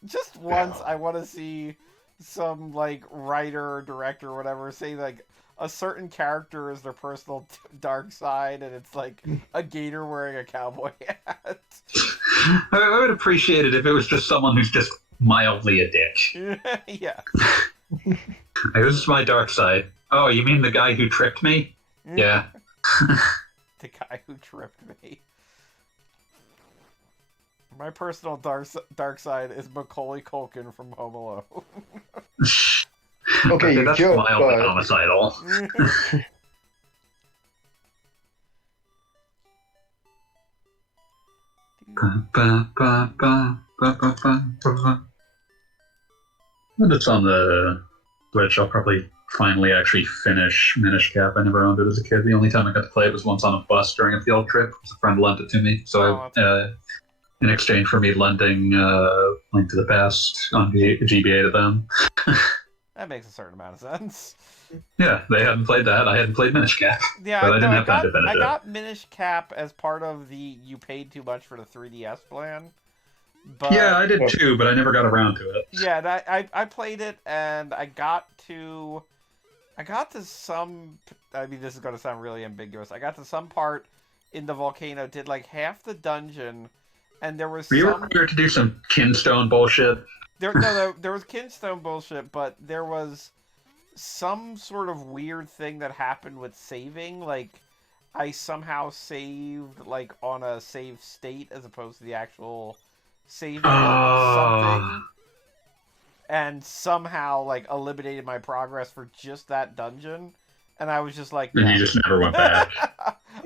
Just once, I want to see some like writer or director or whatever say like a certain character is their personal dark side, and it's like a gator wearing a cowboy hat. I would appreciate it if it was just someone who's just mildly a dick. Yeah. Hey, this is my dark side. Oh, you mean the guy who tripped me? Yeah. The guy who tripped me. My personal dark side is Macaulay Culkin from Home Alone. Okay, you that's joke, mildly but homicidal. When it's on the Switch, I'll probably finally actually finish Minish Cap. I never owned it as a kid. The only time I got to play it was once on a bus during a field trip. A friend lent it to me, so in exchange for me lending Link to the Past on GBA to them. That makes a certain amount of sense. Yeah, they hadn't played that. I hadn't played Minish Cap. Yeah, but I didn't have time to finish I it. got Minish Cap as part of the you paid too much for the 3DS plan. But, yeah, I did too, but I never got around to it. Yeah, and I played it, and I got to some. I mean, this is going to sound really ambiguous. I got to some part in the volcano, did like half the dungeon, and there was. Were you required to do some kinstone bullshit? There was kinstone bullshit, but there was some sort of weird thing that happened with saving. Like, I somehow saved on a save state as opposed to the actual save something, and somehow eliminated my progress for just that dungeon. And I was just like, no. And you just never went back.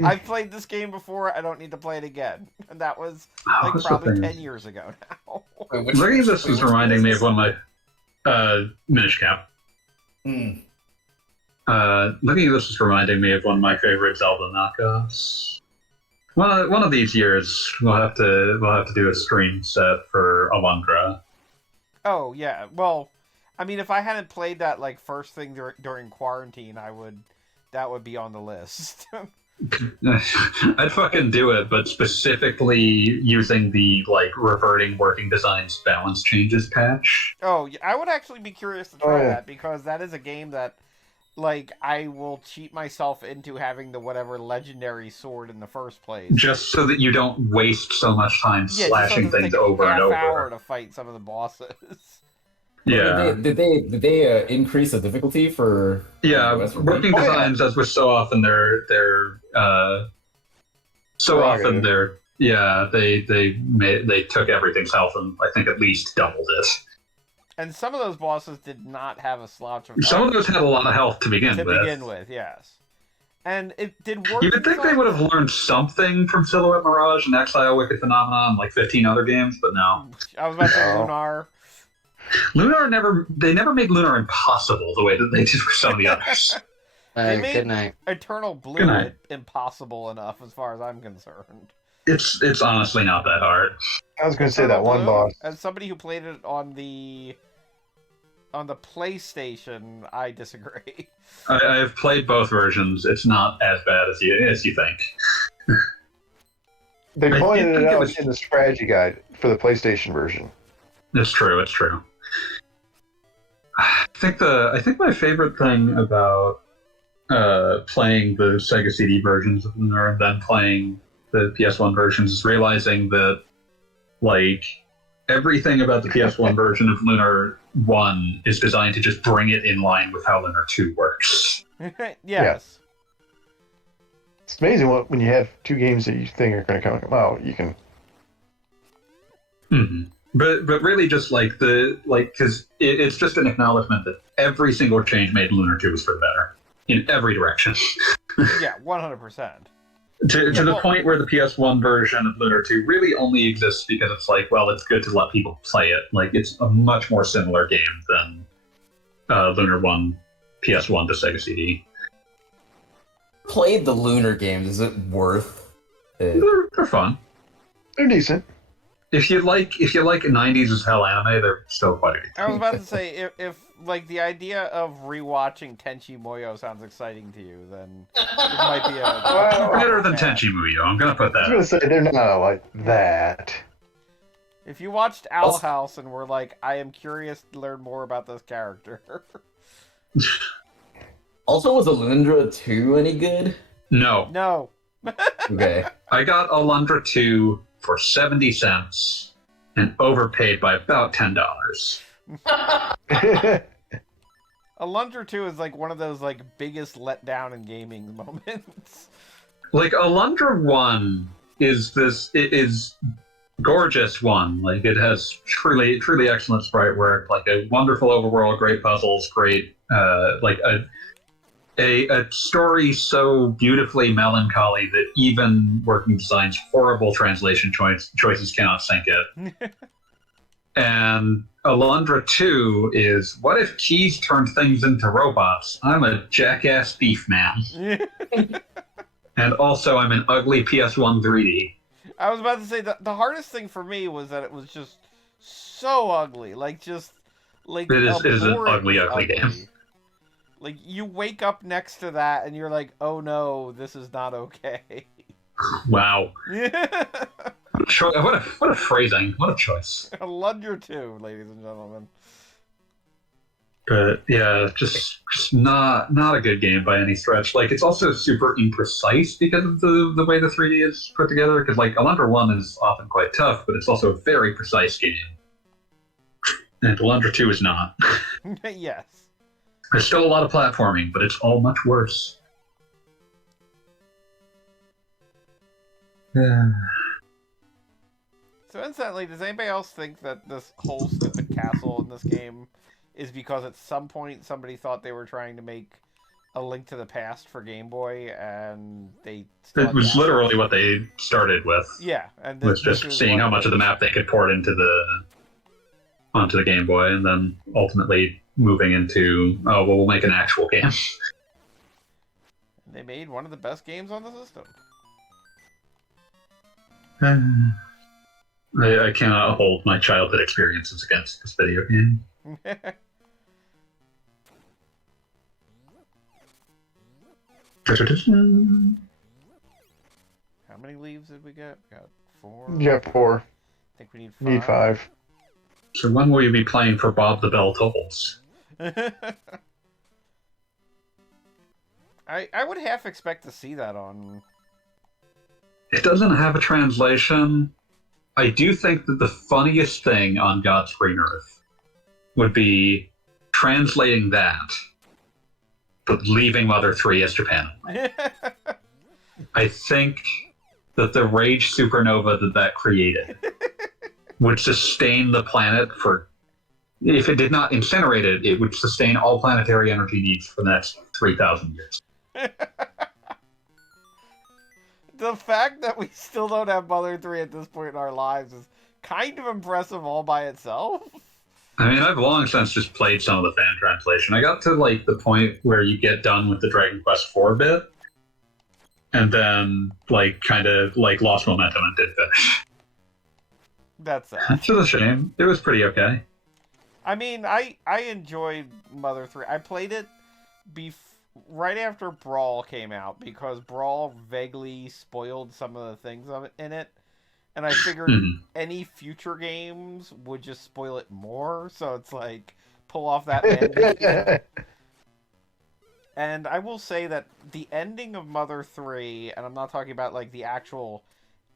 I've played this game before. I don't need to play it again. And that was probably 10 years ago now. Looking at this is reminding me of one of my Minish Cap. Looking at this is reminding me of one of my favorite Zelda knockoffs. One of these years we'll have to do a stream set for Alundra. Oh yeah, well, I mean, if I hadn't played that first thing during quarantine, that would be on the list. I'd fucking do it, but specifically using the reverting working designs balance changes patch. Oh, I would actually be curious to try that, because that is a game that I will cheat myself into having the whatever legendary sword in the first place. Just so that you don't waste so much time slashing things over and over. Hour to fight some of the bosses. Yeah. Did they increase the difficulty for? Yeah, working designs, as with so often, they're they took everything's health and I think at least doubled it. And some of those bosses did not have a slouch of health. Some of those had a lot of health to begin with. Yes. And it did work. You would think they would have learned something from Silhouette Mirage and Exile Wicked Phenomenon, 15 other games, but no. I was about to say Lunar. They never made Lunar impossible the way that they did for some of the others. Good night. Eternal Blue impossible enough as far as I'm concerned. It's honestly not that hard. I was going to say that one boss. As somebody who played it on the PlayStation, I disagree. I've played both versions. It's not as bad as you think. They pointed it out in the strategy guide for the PlayStation version. It's true. I think my favorite thing about playing the Sega CD versions of Lunar and then playing the PS1 versions is realizing that everything about the PS1 version of Lunar 1 is designed to just bring it in line with how Lunar 2 works. Yes. Yeah. It's amazing when you have two games that you think are going to come out, you can... Mm-hmm. But really, just because it's just an acknowledgement that every single change made in Lunar 2 was for the better in every direction. Yeah, 100%. To the point where the PS1 version of Lunar 2 really only exists because it's like, well, it's good to let people play it. Like, it's a much more similar game than Lunar 1 PS1 to Sega CD. Played the Lunar games. Is it worth it? They're fun. They're decent. If you like 90s as hell anime, they're still quite a good I was about to say, if like the idea of rewatching Tenchi Muyo sounds exciting to you, then it might be better than Tenchi Muyo. I'm gonna put I that. was gonna say they're not like that. If you watched Owl House and were like, I am curious to learn more about this character. Also, was Alundra 2 any good? No. No. Okay. I got Alundra 2 for 70 cents and overpaid by about $10. Alundra 2 is like one of those like biggest letdown in gaming moments. Like Alundra 1 is gorgeous one. Like it has truly excellent sprite work, like a wonderful overworld, great puzzles, great like a story so beautifully melancholy that even working design's horrible translation choices cannot sink it. And Alundra 2 is, what if keys turned things into robots? I'm a jackass thief man. And also I'm an ugly PS1 3D. I was about to say the hardest thing for me was that it was just so ugly. Like just like it is an ugly game. Like you wake up next to that and you're like, oh no, this is not okay. Wow. What a phrasing. What a choice. Alundra 2, ladies and gentlemen. But yeah, just not a good game by any stretch. Like it's also super imprecise because of the way the 3D is put together. Because like Alundra 1 is often quite tough, but it's also a very precise game. And Alundra 2 is not. Yes. There's still a lot of platforming, but it's all much worse. So incidentally, does anybody else think that this whole stupid castle in this game is because at some point somebody thought they were trying to make a Link to the Past for Game Boy, and they still It was literally what they started with. Yeah, and was just seeing how much of the map they could port onto the Game Boy, and then ultimately moving into, oh, well, we'll make an actual game. They made one of the best games on the system. I cannot hold my childhood experiences against this video game. How many leaves did we get? We got 4. You got 4. I think we need 5. Need 5. So when will you be playing for Bob the Bell Tolls? I would half expect to see that on... It doesn't have a translation. I do think that the funniest thing on God's Green Earth would be translating that, but leaving Mother 3 as Japan. I think that the rage supernova that created would sustain the planet for... If it did not incinerate it, it would sustain all planetary energy needs for the next 3,000 years. The fact that we still don't have Mother 3 at this point in our lives is kind of impressive all by itself. I mean, I've long since just played some of the fan translation. I got to, like, the point where you get done with the Dragon Quest 4 bit, and then, like, kind of, like, lost momentum and did finish. That's sad. It's a shame. It was pretty okay. I mean, I enjoyed Mother 3. I played it right after Brawl came out, because Brawl vaguely spoiled some of the things of it in it, and I figured any future games would just spoil it more, so it's like, pull off that bandit. And I will say that the ending of Mother 3, and I'm not talking about like the actual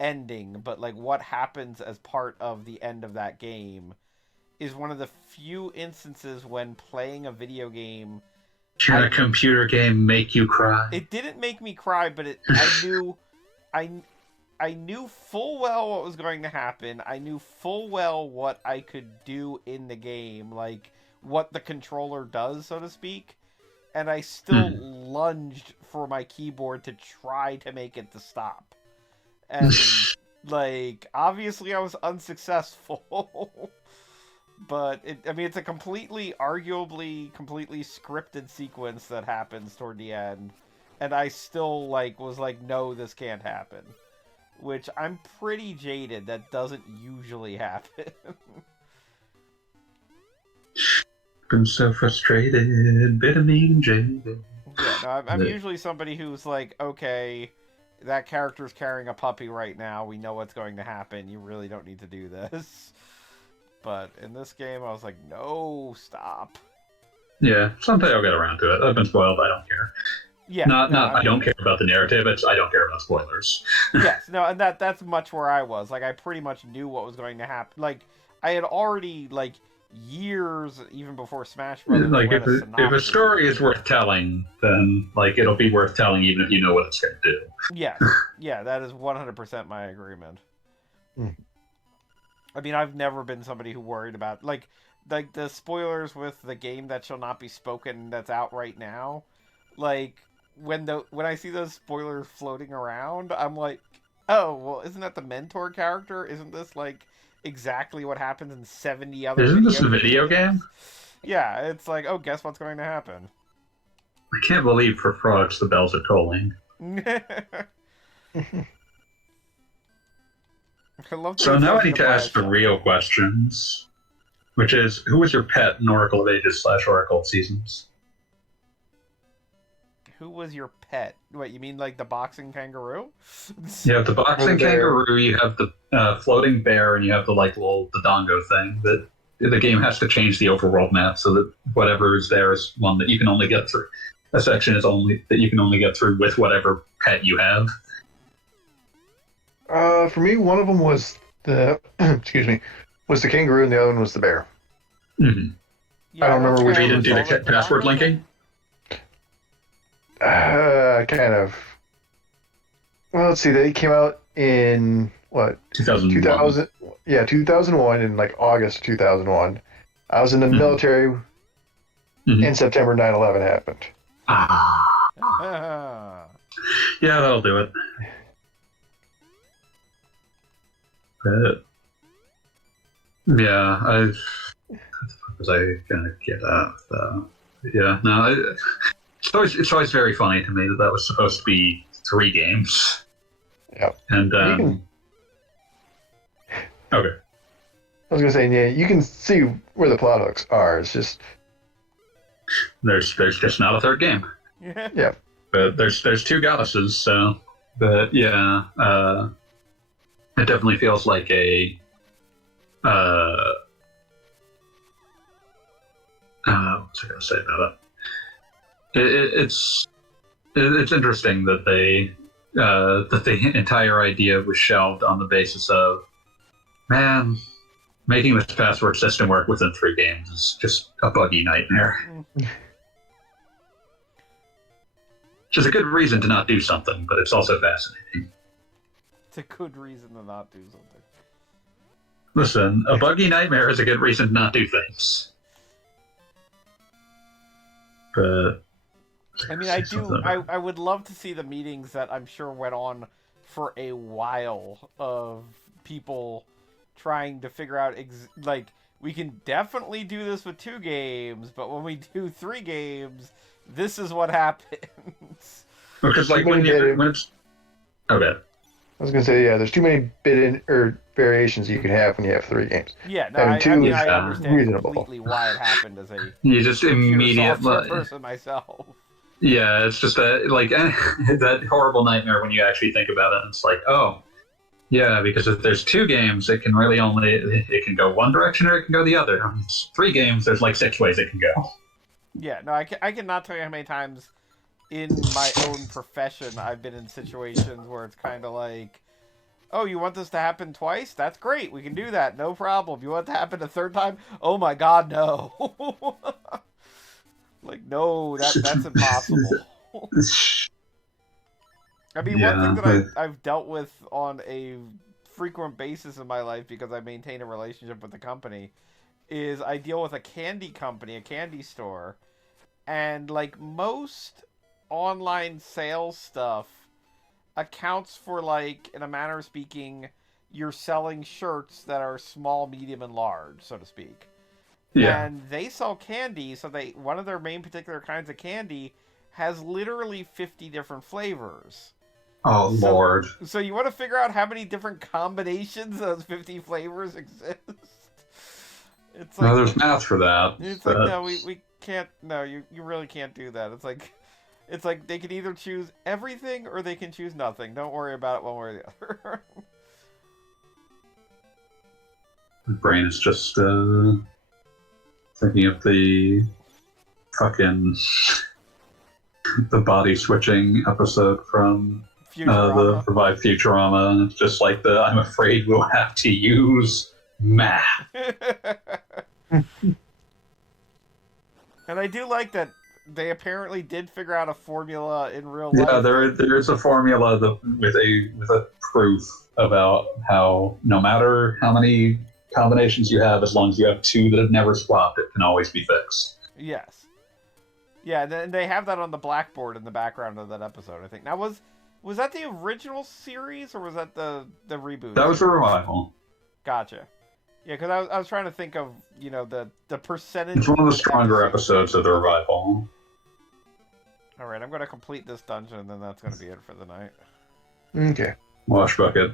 ending, but like what happens as part of the end of that game, is one of the few instances when playing a video game... Can a computer game make you cry? It didn't make me cry, but I knew full well what was going to happen. I knew full well what I could do in the game, like what the controller does, so to speak. And I still lunged for my keyboard to try to make it to stop. And, like, obviously I was unsuccessful. But, it's a arguably completely scripted sequence that happens toward the end. And I still, was like, no, this can't happen. Which I'm pretty jaded. That doesn't usually happen. I'm so frustrated, bitter mean jaded. Yeah, no, I'm usually somebody who's like, okay, that character's carrying a puppy right now. We know what's going to happen. You really don't need to do this. But in this game, I was like, no, stop. Yeah, someday I'll get around to it. I've been spoiled. I don't care. Yeah, I don't care about the narrative. I don't care about spoilers. Yes, no, and that's much where I was. Like, I pretty much knew what was going to happen. Like, I had already, years, even before Smash Brothers, like, if a story is worth telling, then, it'll be worth telling even if you know what it's going to do. Yes. Yeah, that is 100% my agreement. I've never been somebody who worried about, the spoilers with the game that shall not be spoken that's out right now. When I see those spoilers floating around, I'm like, oh, well, isn't that the mentor character? Isn't this, exactly what happens in 70 other Isn't this a video game? Yeah, it's like, oh, guess what's going to happen? I can't believe for frogs the bells are tolling. So now I need to ask the real questions, which is, who was your pet in Oracle of Ages / Oracle of Seasons? Who was your pet? What, you mean the boxing kangaroo? You have the boxing kangaroo, you have the floating bear, and you have the little Dodongo thing. That the game has to change the overworld map so that whatever is there is one that you can only get through. A section is only that you can only get through with whatever pet you have. For me, one of them was the was the kangaroo, and the other one was the bear. Mm-hmm. Yeah, I don't remember which you one. didn't do the password linking. Kind of. Well, let's see. They came out in what? 2001. 2000. Yeah, 2001 in August 2001. I was in the military. In September, 9/11 happened. Yeah, that'll do it. But, yeah, what the fuck was I gonna get at? Yeah, no, it's always very funny to me that was supposed to be 3 games. Yep. And okay. I was gonna say, yeah, you can see where the plot hooks are. It's just there's just not a 3rd game. Yeah. But there's 2 goddesses, so. But yeah, it definitely feels like a what's I gonna say about it? It's interesting that the entire idea was shelved on the basis of, man, making this password system work within 3 games is just a buggy nightmare. Which is a good reason to not do something, but it's also fascinating. It's a good reason to not do something. Listen, a buggy nightmare is a good reason to not do things. But I would love to see the meetings that I'm sure went on for a while of people trying to figure out we can definitely do this with 2 games, but when we do 3 games, this is what happens. Because when it's okay. I was gonna say, yeah, there's too many variations you can have when you have 3 games. Yeah, no, Having 2 is I understand reasonable. completely why it happened as a you just immediately person myself. Yeah, it's just that horrible nightmare when you actually think about it. It's like, oh, yeah, because if there's 2 games, it can go one direction or it can go the other. It's 3 games, there's 6 ways it can go. Yeah, no, I cannot tell you how many times in my own profession I've been in situations where it's kind of like, oh, you want this to happen twice? That's great. We can do that. No problem. You want it to happen a 3rd time? Oh my god, no. No, that's impossible. I mean, one thing that I've dealt with on a frequent basis in my life because I maintain a relationship with the company is I deal with a candy company, a candy store, and like most online sales stuff accounts for, like, in a manner of speaking, you're selling shirts that are small, medium, and large, so to speak. Yeah. And they sell candy, so one of their main particular kinds of candy has literally 50 different flavors. Oh, Lord. So you want to figure out how many different combinations those 50 flavors exist? It's like, no, there's math for that. It's like, no, we can't. No, you really can't do that. It's like they can either choose everything or they can choose nothing. Don't worry about it one way or the other. My brain is just thinking of the fucking the body switching episode from the Revive Futurama, and it's just like I'm afraid we'll have to use math. And I do like that they apparently did figure out a formula in real life. Yeah, there is a formula with a proof about how no matter how many combinations you have, as long as you have two that have never swapped, it can always be fixed. Yes. Yeah, and they have that on the blackboard in the background of that episode, I think. Now, was that the original series, or was that the reboot? That was a revival. Gotcha. Yeah, because I was trying to think of, the percentage... It's one of the stronger episodes of the revival. Alright, I'm going to complete this dungeon, and then that's going to be it for the night. Okay. Wash bucket.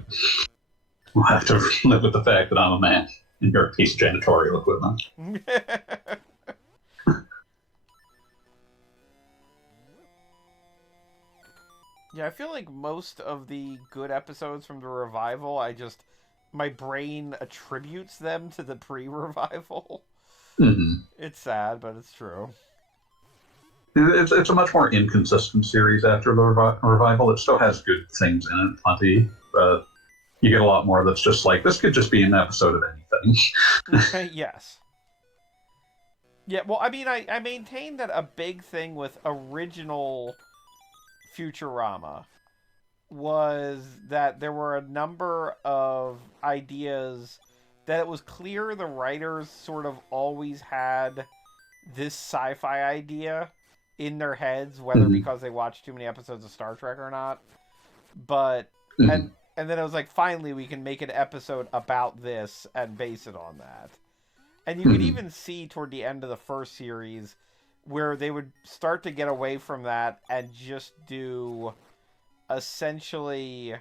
We'll have to live with the fact that I'm a man, and you're a piece of janitorial equipment. Yeah, I feel like most of the good episodes from the revival, my brain attributes them to the pre-revival. Mm-hmm. It's sad, but it's true. It's a much more inconsistent series after the revival. It still has good things in it, plenty, but you get a lot more that's just like, this could just be an episode of anything. Yes. Yeah, well, I mean, I maintain that a big thing with original Futurama was that there were a number of ideas that it was clear the writers sort of always had this sci-fi idea in their heads, whether because they watched too many episodes of Star Trek or not. But and then it was like, finally we can make an episode about this and base it on that. And you could even see toward the end of the first series where they would start to get away from that and just do essentially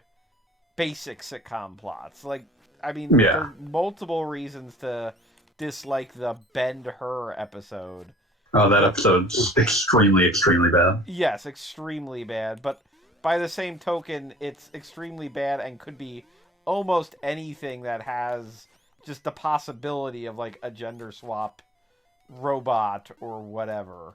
basic sitcom plots. Like, I mean, there are multiple reasons to dislike the Ben-Hur episode. Oh, that episode's extremely, extremely bad. Yes, extremely bad. But by the same token, it's extremely bad and could be almost anything that has just the possibility of, like, a gender swap robot or whatever.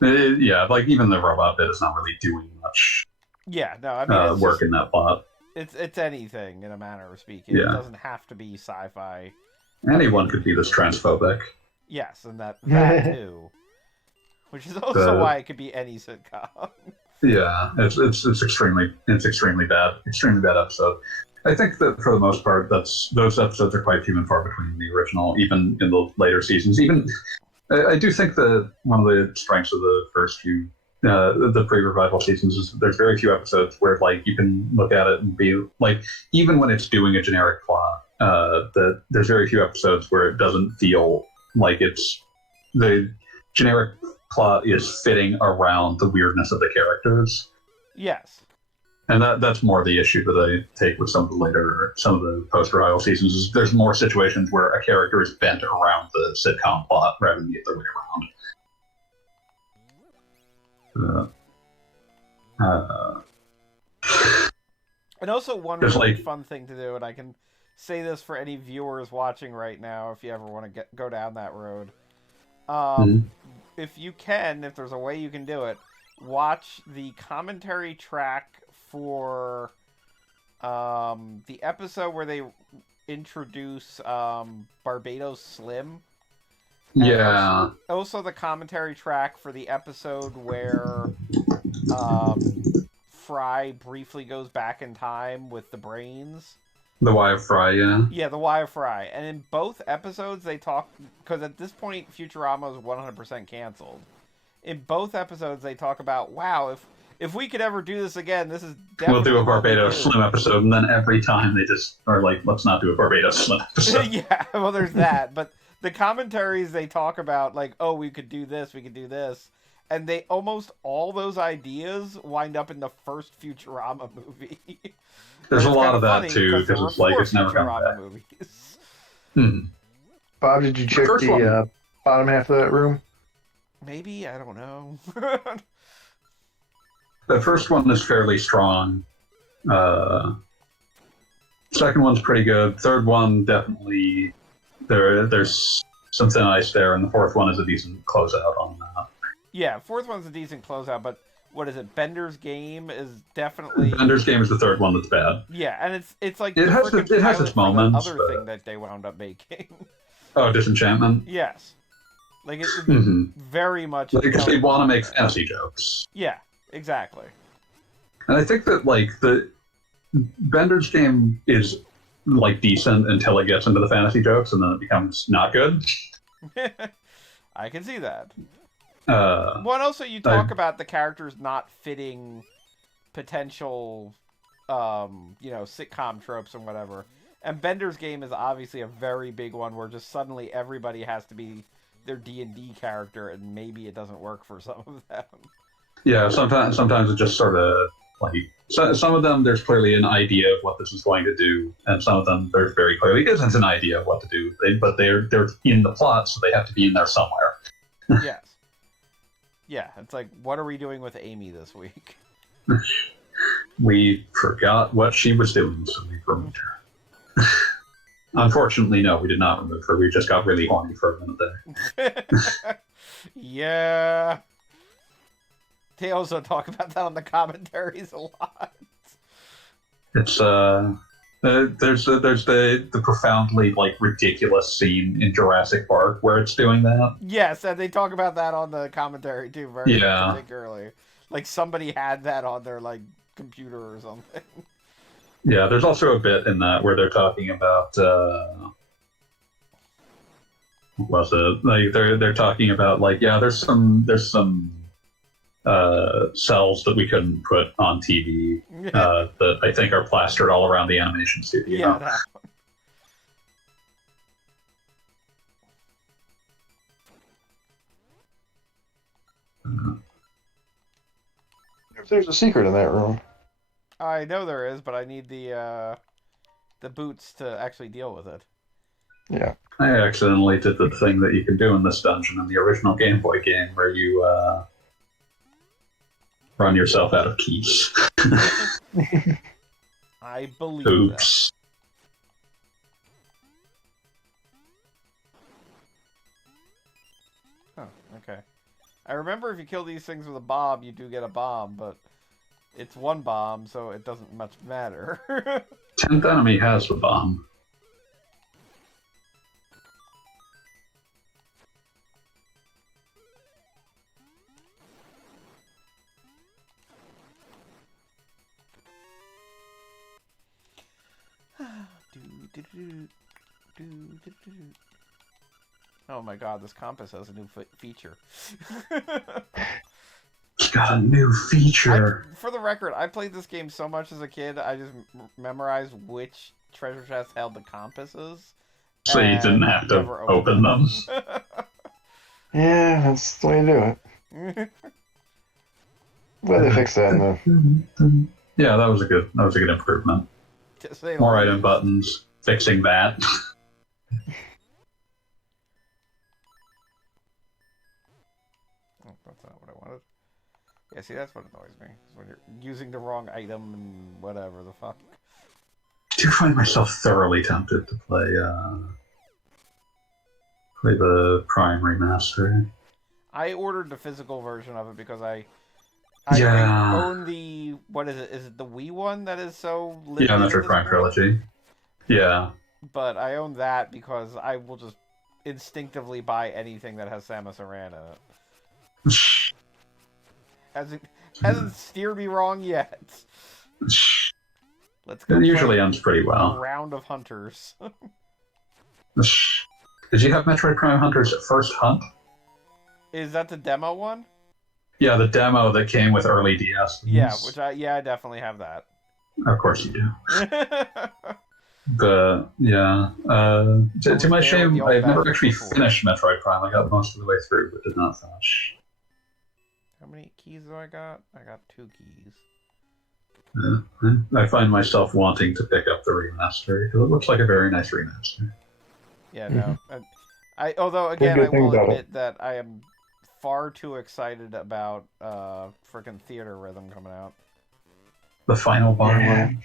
Yeah, like, even the robot bit is not really doing much Yeah, no, I mean, work in that plot. It's anything, in a manner of speaking. Yeah. It doesn't have to be sci-fi. Anyone could be this transphobic. Yes, and that too. Which is also why it could be any sitcom. Yeah, it's extremely bad. Extremely bad episode. I think that for the most part, those episodes are quite few and far between the original, even in the later seasons. Even I do think that one of the strengths of the first few, the pre-revival seasons, is there's very few episodes where, like, you can look at it and be like, even when it's doing a generic plot, that there's very few episodes where it doesn't feel like the generic plot is fitting around the weirdness of the characters. Yes. And that's more the issue that I take with some of the post-revival seasons, is there's more situations where a character is bent around the sitcom plot rather than the other way around. And also one really fun thing to do, and I can say this for any viewers watching right now, if you ever want to go down that road. If you can, if there's a way you can do it, watch the commentary track for the episode where they introduce Barbados Slim. Yeah. Also the commentary track for the episode where Fry briefly goes back in time with the brains. The Wire Fry, yeah. Yeah, the Wire Fry. And in both episodes, they talk... Because at this point, Futurama is 100% canceled. In both episodes, they talk about, wow, if we could ever do this again, this is definitely... We'll do a what we Barbados do. Slim episode, and then every time they just are like, let's not do a Barbados Slim episode. Yeah, well, there's that. But the commentaries, they talk about, like, oh, we could do this, we could do this. And they almost all those ideas wind up in the first Futurama movie. There's a It's lot kinda of that, funny too, there because were it's like, 4 it's never coming Futurama back. movies. Hmm. Bob, did you check First the one. bottom half of that room? Maybe? I don't know. The first one is fairly strong. Second one's pretty good. Third one, definitely, there's some thin ice there, and the fourth one is a decent closeout on that. Yeah, fourth one's a decent closeout, but what is it? Bender's Game is definitely... Ender's Game is the third one that's bad. Yeah, and it's like It the has frickin' it has pilot its for the moments, other but- thing that they wound up making. Oh, Disenchantment? Yes. Like, it's Mm-hmm. very much... Because they want to make fantasy jokes. Yeah, exactly. And I think that, like, the Bender's Game is, like, decent until it gets into the fantasy jokes, and then it becomes not good. I can see that. Uh, Well, and also you talk about the characters not fitting potential, sitcom tropes and whatever. And Bender's Game is obviously a very big one where just suddenly everybody has to be their D&D character, and maybe it doesn't work for some of them. yeah, sometimes it just sort of, like, some of them there's clearly an idea of what this is going to do, and some of them there very clearly isn't an idea of what to do. But they're in the plot, so they have to be in there somewhere. Yes. Yeah, it's like, what are we doing with Amy this week? We forgot what she was doing, so we removed her. Unfortunately, no, we did not remove her. We just got really horny for a minute there. Yeah. They also talk about that on the commentaries a lot. It's there's the profoundly, like, ridiculous scene in Jurassic Park where it's doing that. Yes, and they talk about that on the commentary too, very Yeah. particularly. Like somebody had that on their like computer or something. Yeah, there's also a bit in that where they're talking about what was it? Like they're talking about, like, yeah, there's some cells that we couldn't put on TV that I think are plastered all around the animation studio. Yeah, that one. If there's a secret in that room. I know there is, but I need the boots to actually deal with it. Yeah. I accidentally did the thing that you can do in this dungeon in the original Game Boy game where you run yourself out of keys. I believe Oops. that. Oh, okay. I remember if you kill these things with a bomb, you do get a bomb, but it's one bomb, so it doesn't much matter. 10th enemy has the bomb. Oh my god, this compass has a new feature. It's got a new feature. For the record, I played this game so much as a kid, I just memorized which treasure chest held the compasses. So you didn't have to never open them. Yeah, that's the way to do it. Well, they fixed that in the... Yeah, that was a good improvement. To say the More least. item buttons, fixing that. Oh, that's not what I wanted. Yeah, see, that's what annoys me. Is when you're using the wrong item and whatever the fuck. I do find myself thoroughly tempted to play the Prime remaster. I ordered the physical version of it because I Yeah. own the... What is it? Is it the Wii one that is so limited? Yeah, at Metroid this Prime point? Trilogy. Yeah. But I own that because I will just instinctively buy anything that has Samus Aran in it. Hasn't steered me wrong yet. Let's go. It usually play ends pretty a well. round of hunters. Did you have Metroid Prime Hunters First Hunt? Is that the demo one? Yeah, the demo that came with early DS. Yeah, I definitely have that. Of course you do. But yeah, to my shame, I've never actually finished Metroid Prime. I got most of the way through, but did not finish. How many keys do I got? I got 2 keys. Yeah, I find myself wanting to pick up the remaster because it looks like a very nice remaster. Yeah, no. Although again, I will admit that I am far too excited about frickin' Theater Rhythm coming out. The final bottom line.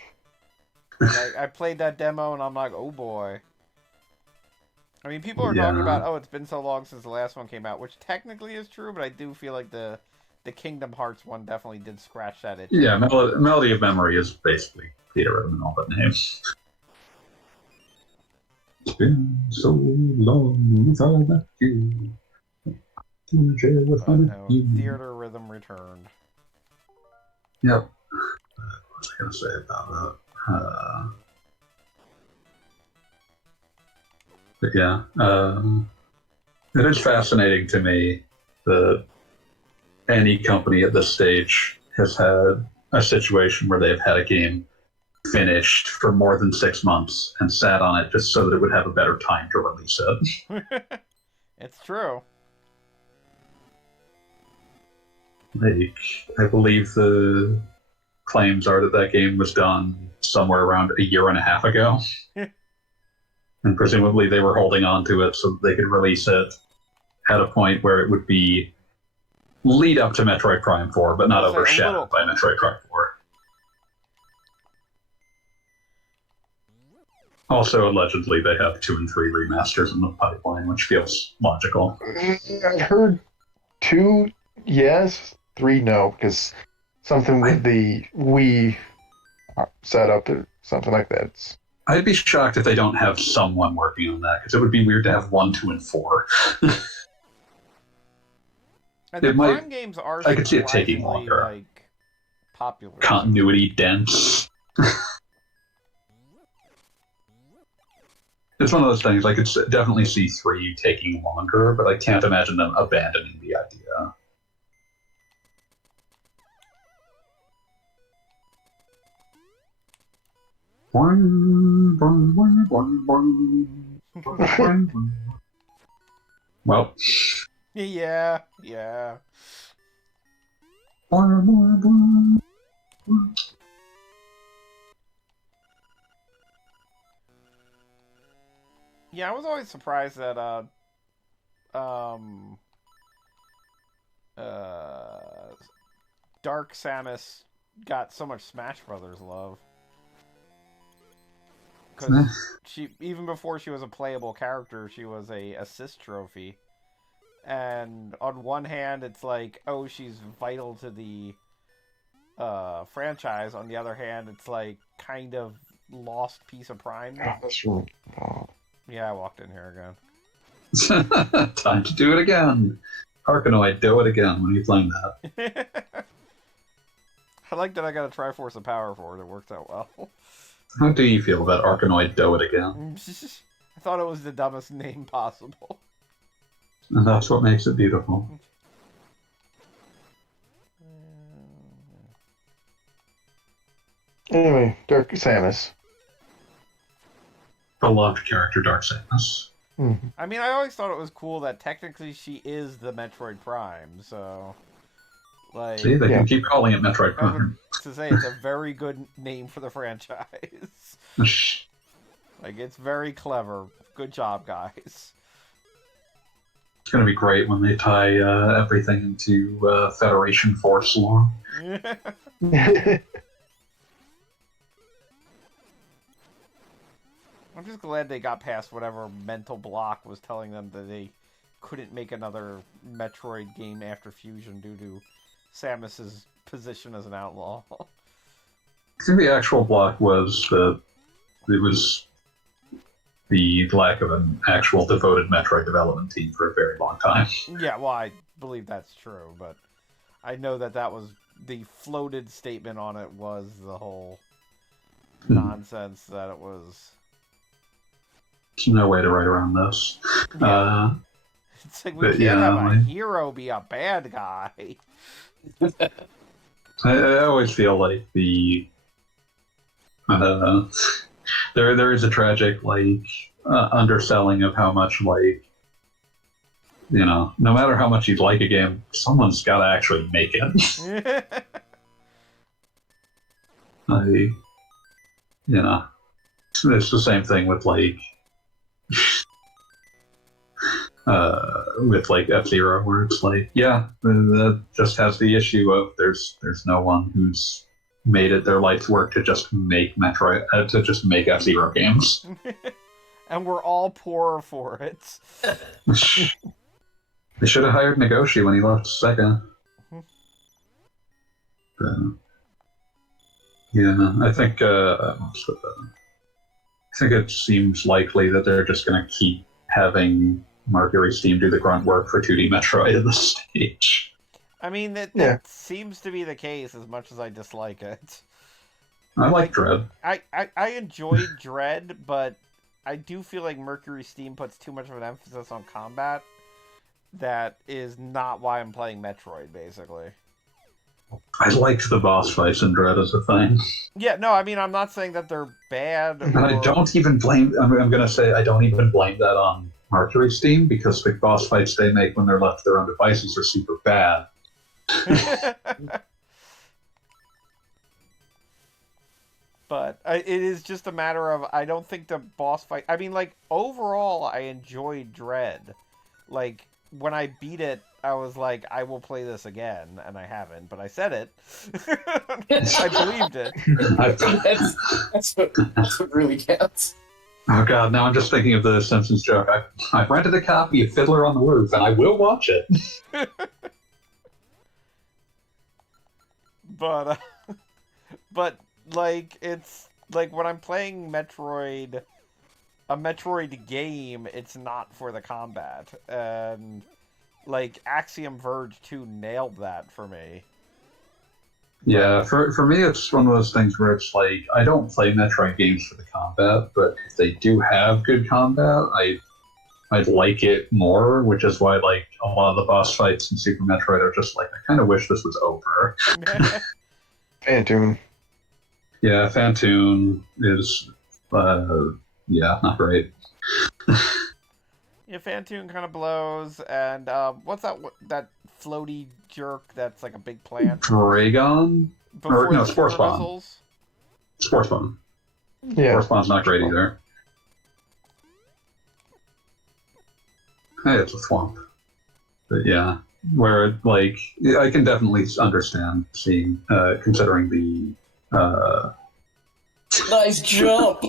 I played that demo and I'm like, oh boy. I mean, people are talking about, oh, it's been so long since the last one came out, which technically is true, but I do feel like the Kingdom Hearts one definitely did scratch that itch. Yeah, Melody of Memory is basically Theater Rhythm and all but names. It's been so long since I met you. No, Theater Rhythm returned. Yep. What was I going to say about that? But yeah, it is fascinating to me that any company at this stage has had a situation where they've had a game finished for more than 6 months and sat on it just so that it would have a better time to release it. It's true. Like, I believe the claims are that game was done somewhere around a year and a half ago. And presumably they were holding on to it so that they could release it at a point where it would be lead up to Metroid Prime 4, but not overshadowed by Metroid Prime 4. Also, allegedly, they have 2 and 3 remasters in the pipeline, which feels logical. I heard 2, yes, 3, no, because something with the Wii setup or something like that. I'd be shocked if they don't have someone working on that, because it would be weird to have 1, 2, and 4. And the Prime games are I could see it taking longer. Like, popular. Continuity dense. It's one of those things, I could definitely see 3 taking longer, but I can't imagine them abandoning the idea. Well. Yeah. Yeah, I was always surprised that Dark Samus got so much Smash Brothers love. Because she, even before she was a playable character, she was a assist trophy. And on one hand, it's like, oh, she's vital to the franchise. On the other hand, it's like kind of lost piece of Prime. Oh, that's true. Oh. Yeah, I walked in here again. Time to do it again. Arkanoid, do it again when you're playing that. I like that I got a Triforce of Power for it. It worked out well. How do you feel about Arkanoid, do it again? I thought it was the dumbest name possible. And that's what makes it beautiful. Anyway, Dark Samus. Beloved character, Dark Samus. Mm-hmm. I mean, I always thought it was cool that technically she is the Metroid Prime, so... Like, see, they can keep calling it Metroid Prime. To say it's a very good name for the franchise. Like, it's very clever. Good job, guys. It's going to be great when they tie everything into Federation Force lore. I'm just glad they got past whatever mental block was telling them that they couldn't make another Metroid game after Fusion due to Samus's position as an outlaw. I think the actual block was that it was the lack of an actual devoted Metroid development team for a very long time. Yeah, well, I believe that's true, but I know that that was the floated statement on it was the whole nonsense that it was. There's no way to write around this. Yeah. It's like we but can't have a like, hero be a bad guy. I always feel like the there is a tragic underselling of how much no matter how much you'd like a game, someone's got to actually make it. It's the same thing with F-Zero, where it's that just has the issue of there's no one who's made it their life's work to just make F-Zero games. And we're all poor for it. They should have hired Nagoshi when he left Sega. I think it seems likely that they're just going to keep having Mercury Steam do the grunt work for 2D Metroid at this stage. I mean, that seems to be the case, as much as I dislike it. I like Dread. I enjoyed Dread, but I do feel like Mercury Steam puts too much of an emphasis on combat. That is not why I'm playing Metroid, basically. I liked the boss fights in Dread as a thing. Yeah, no, I mean, I'm not saying that they're bad. And I don't even blame... I'm going to say I don't even blame that on Mercury Steam, because the boss fights they make when they're left to their own devices are super bad. But it is just a matter of, I don't think the boss fight... I mean, overall, I enjoyed Dread. When I beat it, I was like, I will play this again, and I haven't, but I said it. I believed it. That's what really counts. Oh god, now I'm just thinking of the Simpsons joke. I rented a copy of Fiddler on the Roof, and I will watch it. But it's when I'm playing Metroid, a Metroid game, it's not for the combat. And Axiom Verge 2 nailed that for me. Yeah, for me, it's one of those things where it's I don't play Metroid games for the combat, but if they do have good combat, I'd like it more, which is why a lot of the boss fights in Super Metroid are just I kind of wish this was over. Phantoon. Yeah, Phantoon is not great. Yeah, Phantoon kind of blows, and what's that floaty jerk that's like a big plant? Dragon? Spore Spawn. Missiles? Spore Spawn. Yeah. Spore Spawn's not great either. Hey, it's a swamp. But yeah, where I can definitely understand seeing, considering the Nice jump.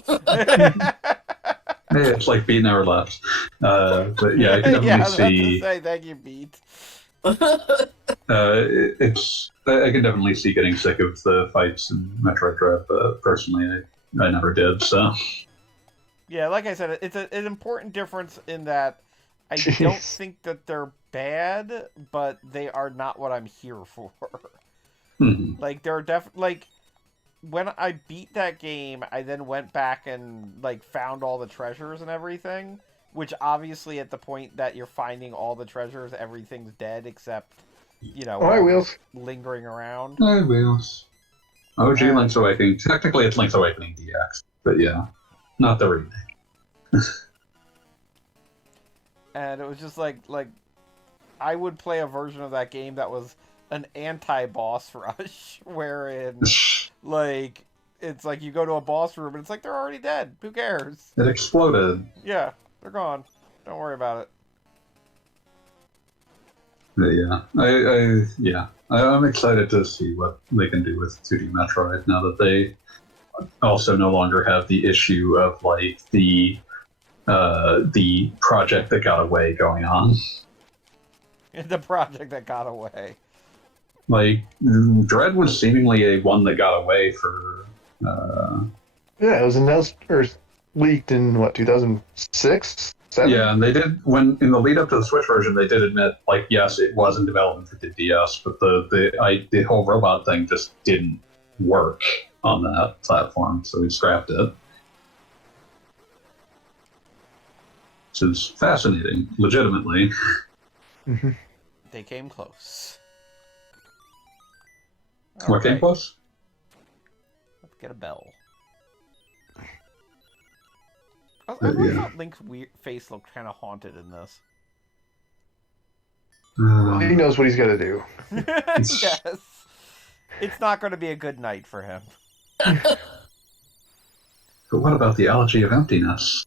Hey, it's like Beat never left. But yeah, I can definitely see. Say, thank you, Beat. I can definitely see getting sick of the fights in Metroid Dread, but personally, I never did. So. Yeah, like I said, it's an important difference in that I don't think that they're bad, but they are not what I'm here for. Mm-hmm. They're definitely when I beat that game, I then went back and found all the treasures and everything. Which obviously, at the point that you're finding all the treasures, everything's dead except Wheels lingering around. Hi, Wheels. OG Link's Awakening. Technically, it's Link's Awakening DX, but yeah, not the remake. And it was just I would play a version of that game that was an anti-boss rush, wherein it's you go to a boss room and it's they're already dead. Who cares? It exploded. Yeah, they're gone. Don't worry about it. But yeah, I'm excited to see what they can do with 2D Metroid now that they also no longer have the issue of the project that got away going on. The project that got away. Dread was seemingly a one that got away for. Yeah, it was announced or leaked in 2006. 7? Yeah, and they did when in the lead up to the Switch version, they did admit like yes, it was in development for the DS, but the whole robot thing just didn't work on that platform, so we scrapped it. Which is fascinating, legitimately. They came close. What came Alright, close? let's get a bell. I always thought Link's face looked kind of haunted in this. He knows what he's got to do. Yes. It's not going to be a good night for him. But what about the elegy of emptiness?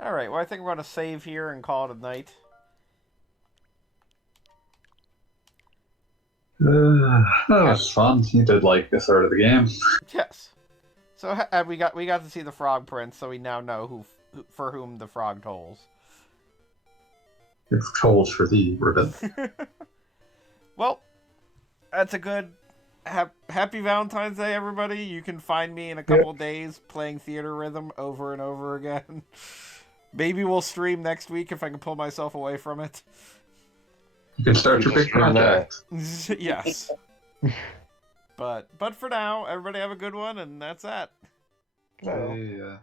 Alright, well, I think we're going to save here and call it a night. That was fun. You did like a third of the game. Yes. So we got to see the Frog Prince, so we now know who for whom the frog tolls. It tolls for thee, Ribbit. Well, that's a good happy Valentine's Day, everybody. You can find me in a couple days playing Theater Rhythm over and over again. Maybe we'll stream next week if I can pull myself away from it. You can start your big project. Yes. But for now, everybody have a good one, and that's that. No. Yeah.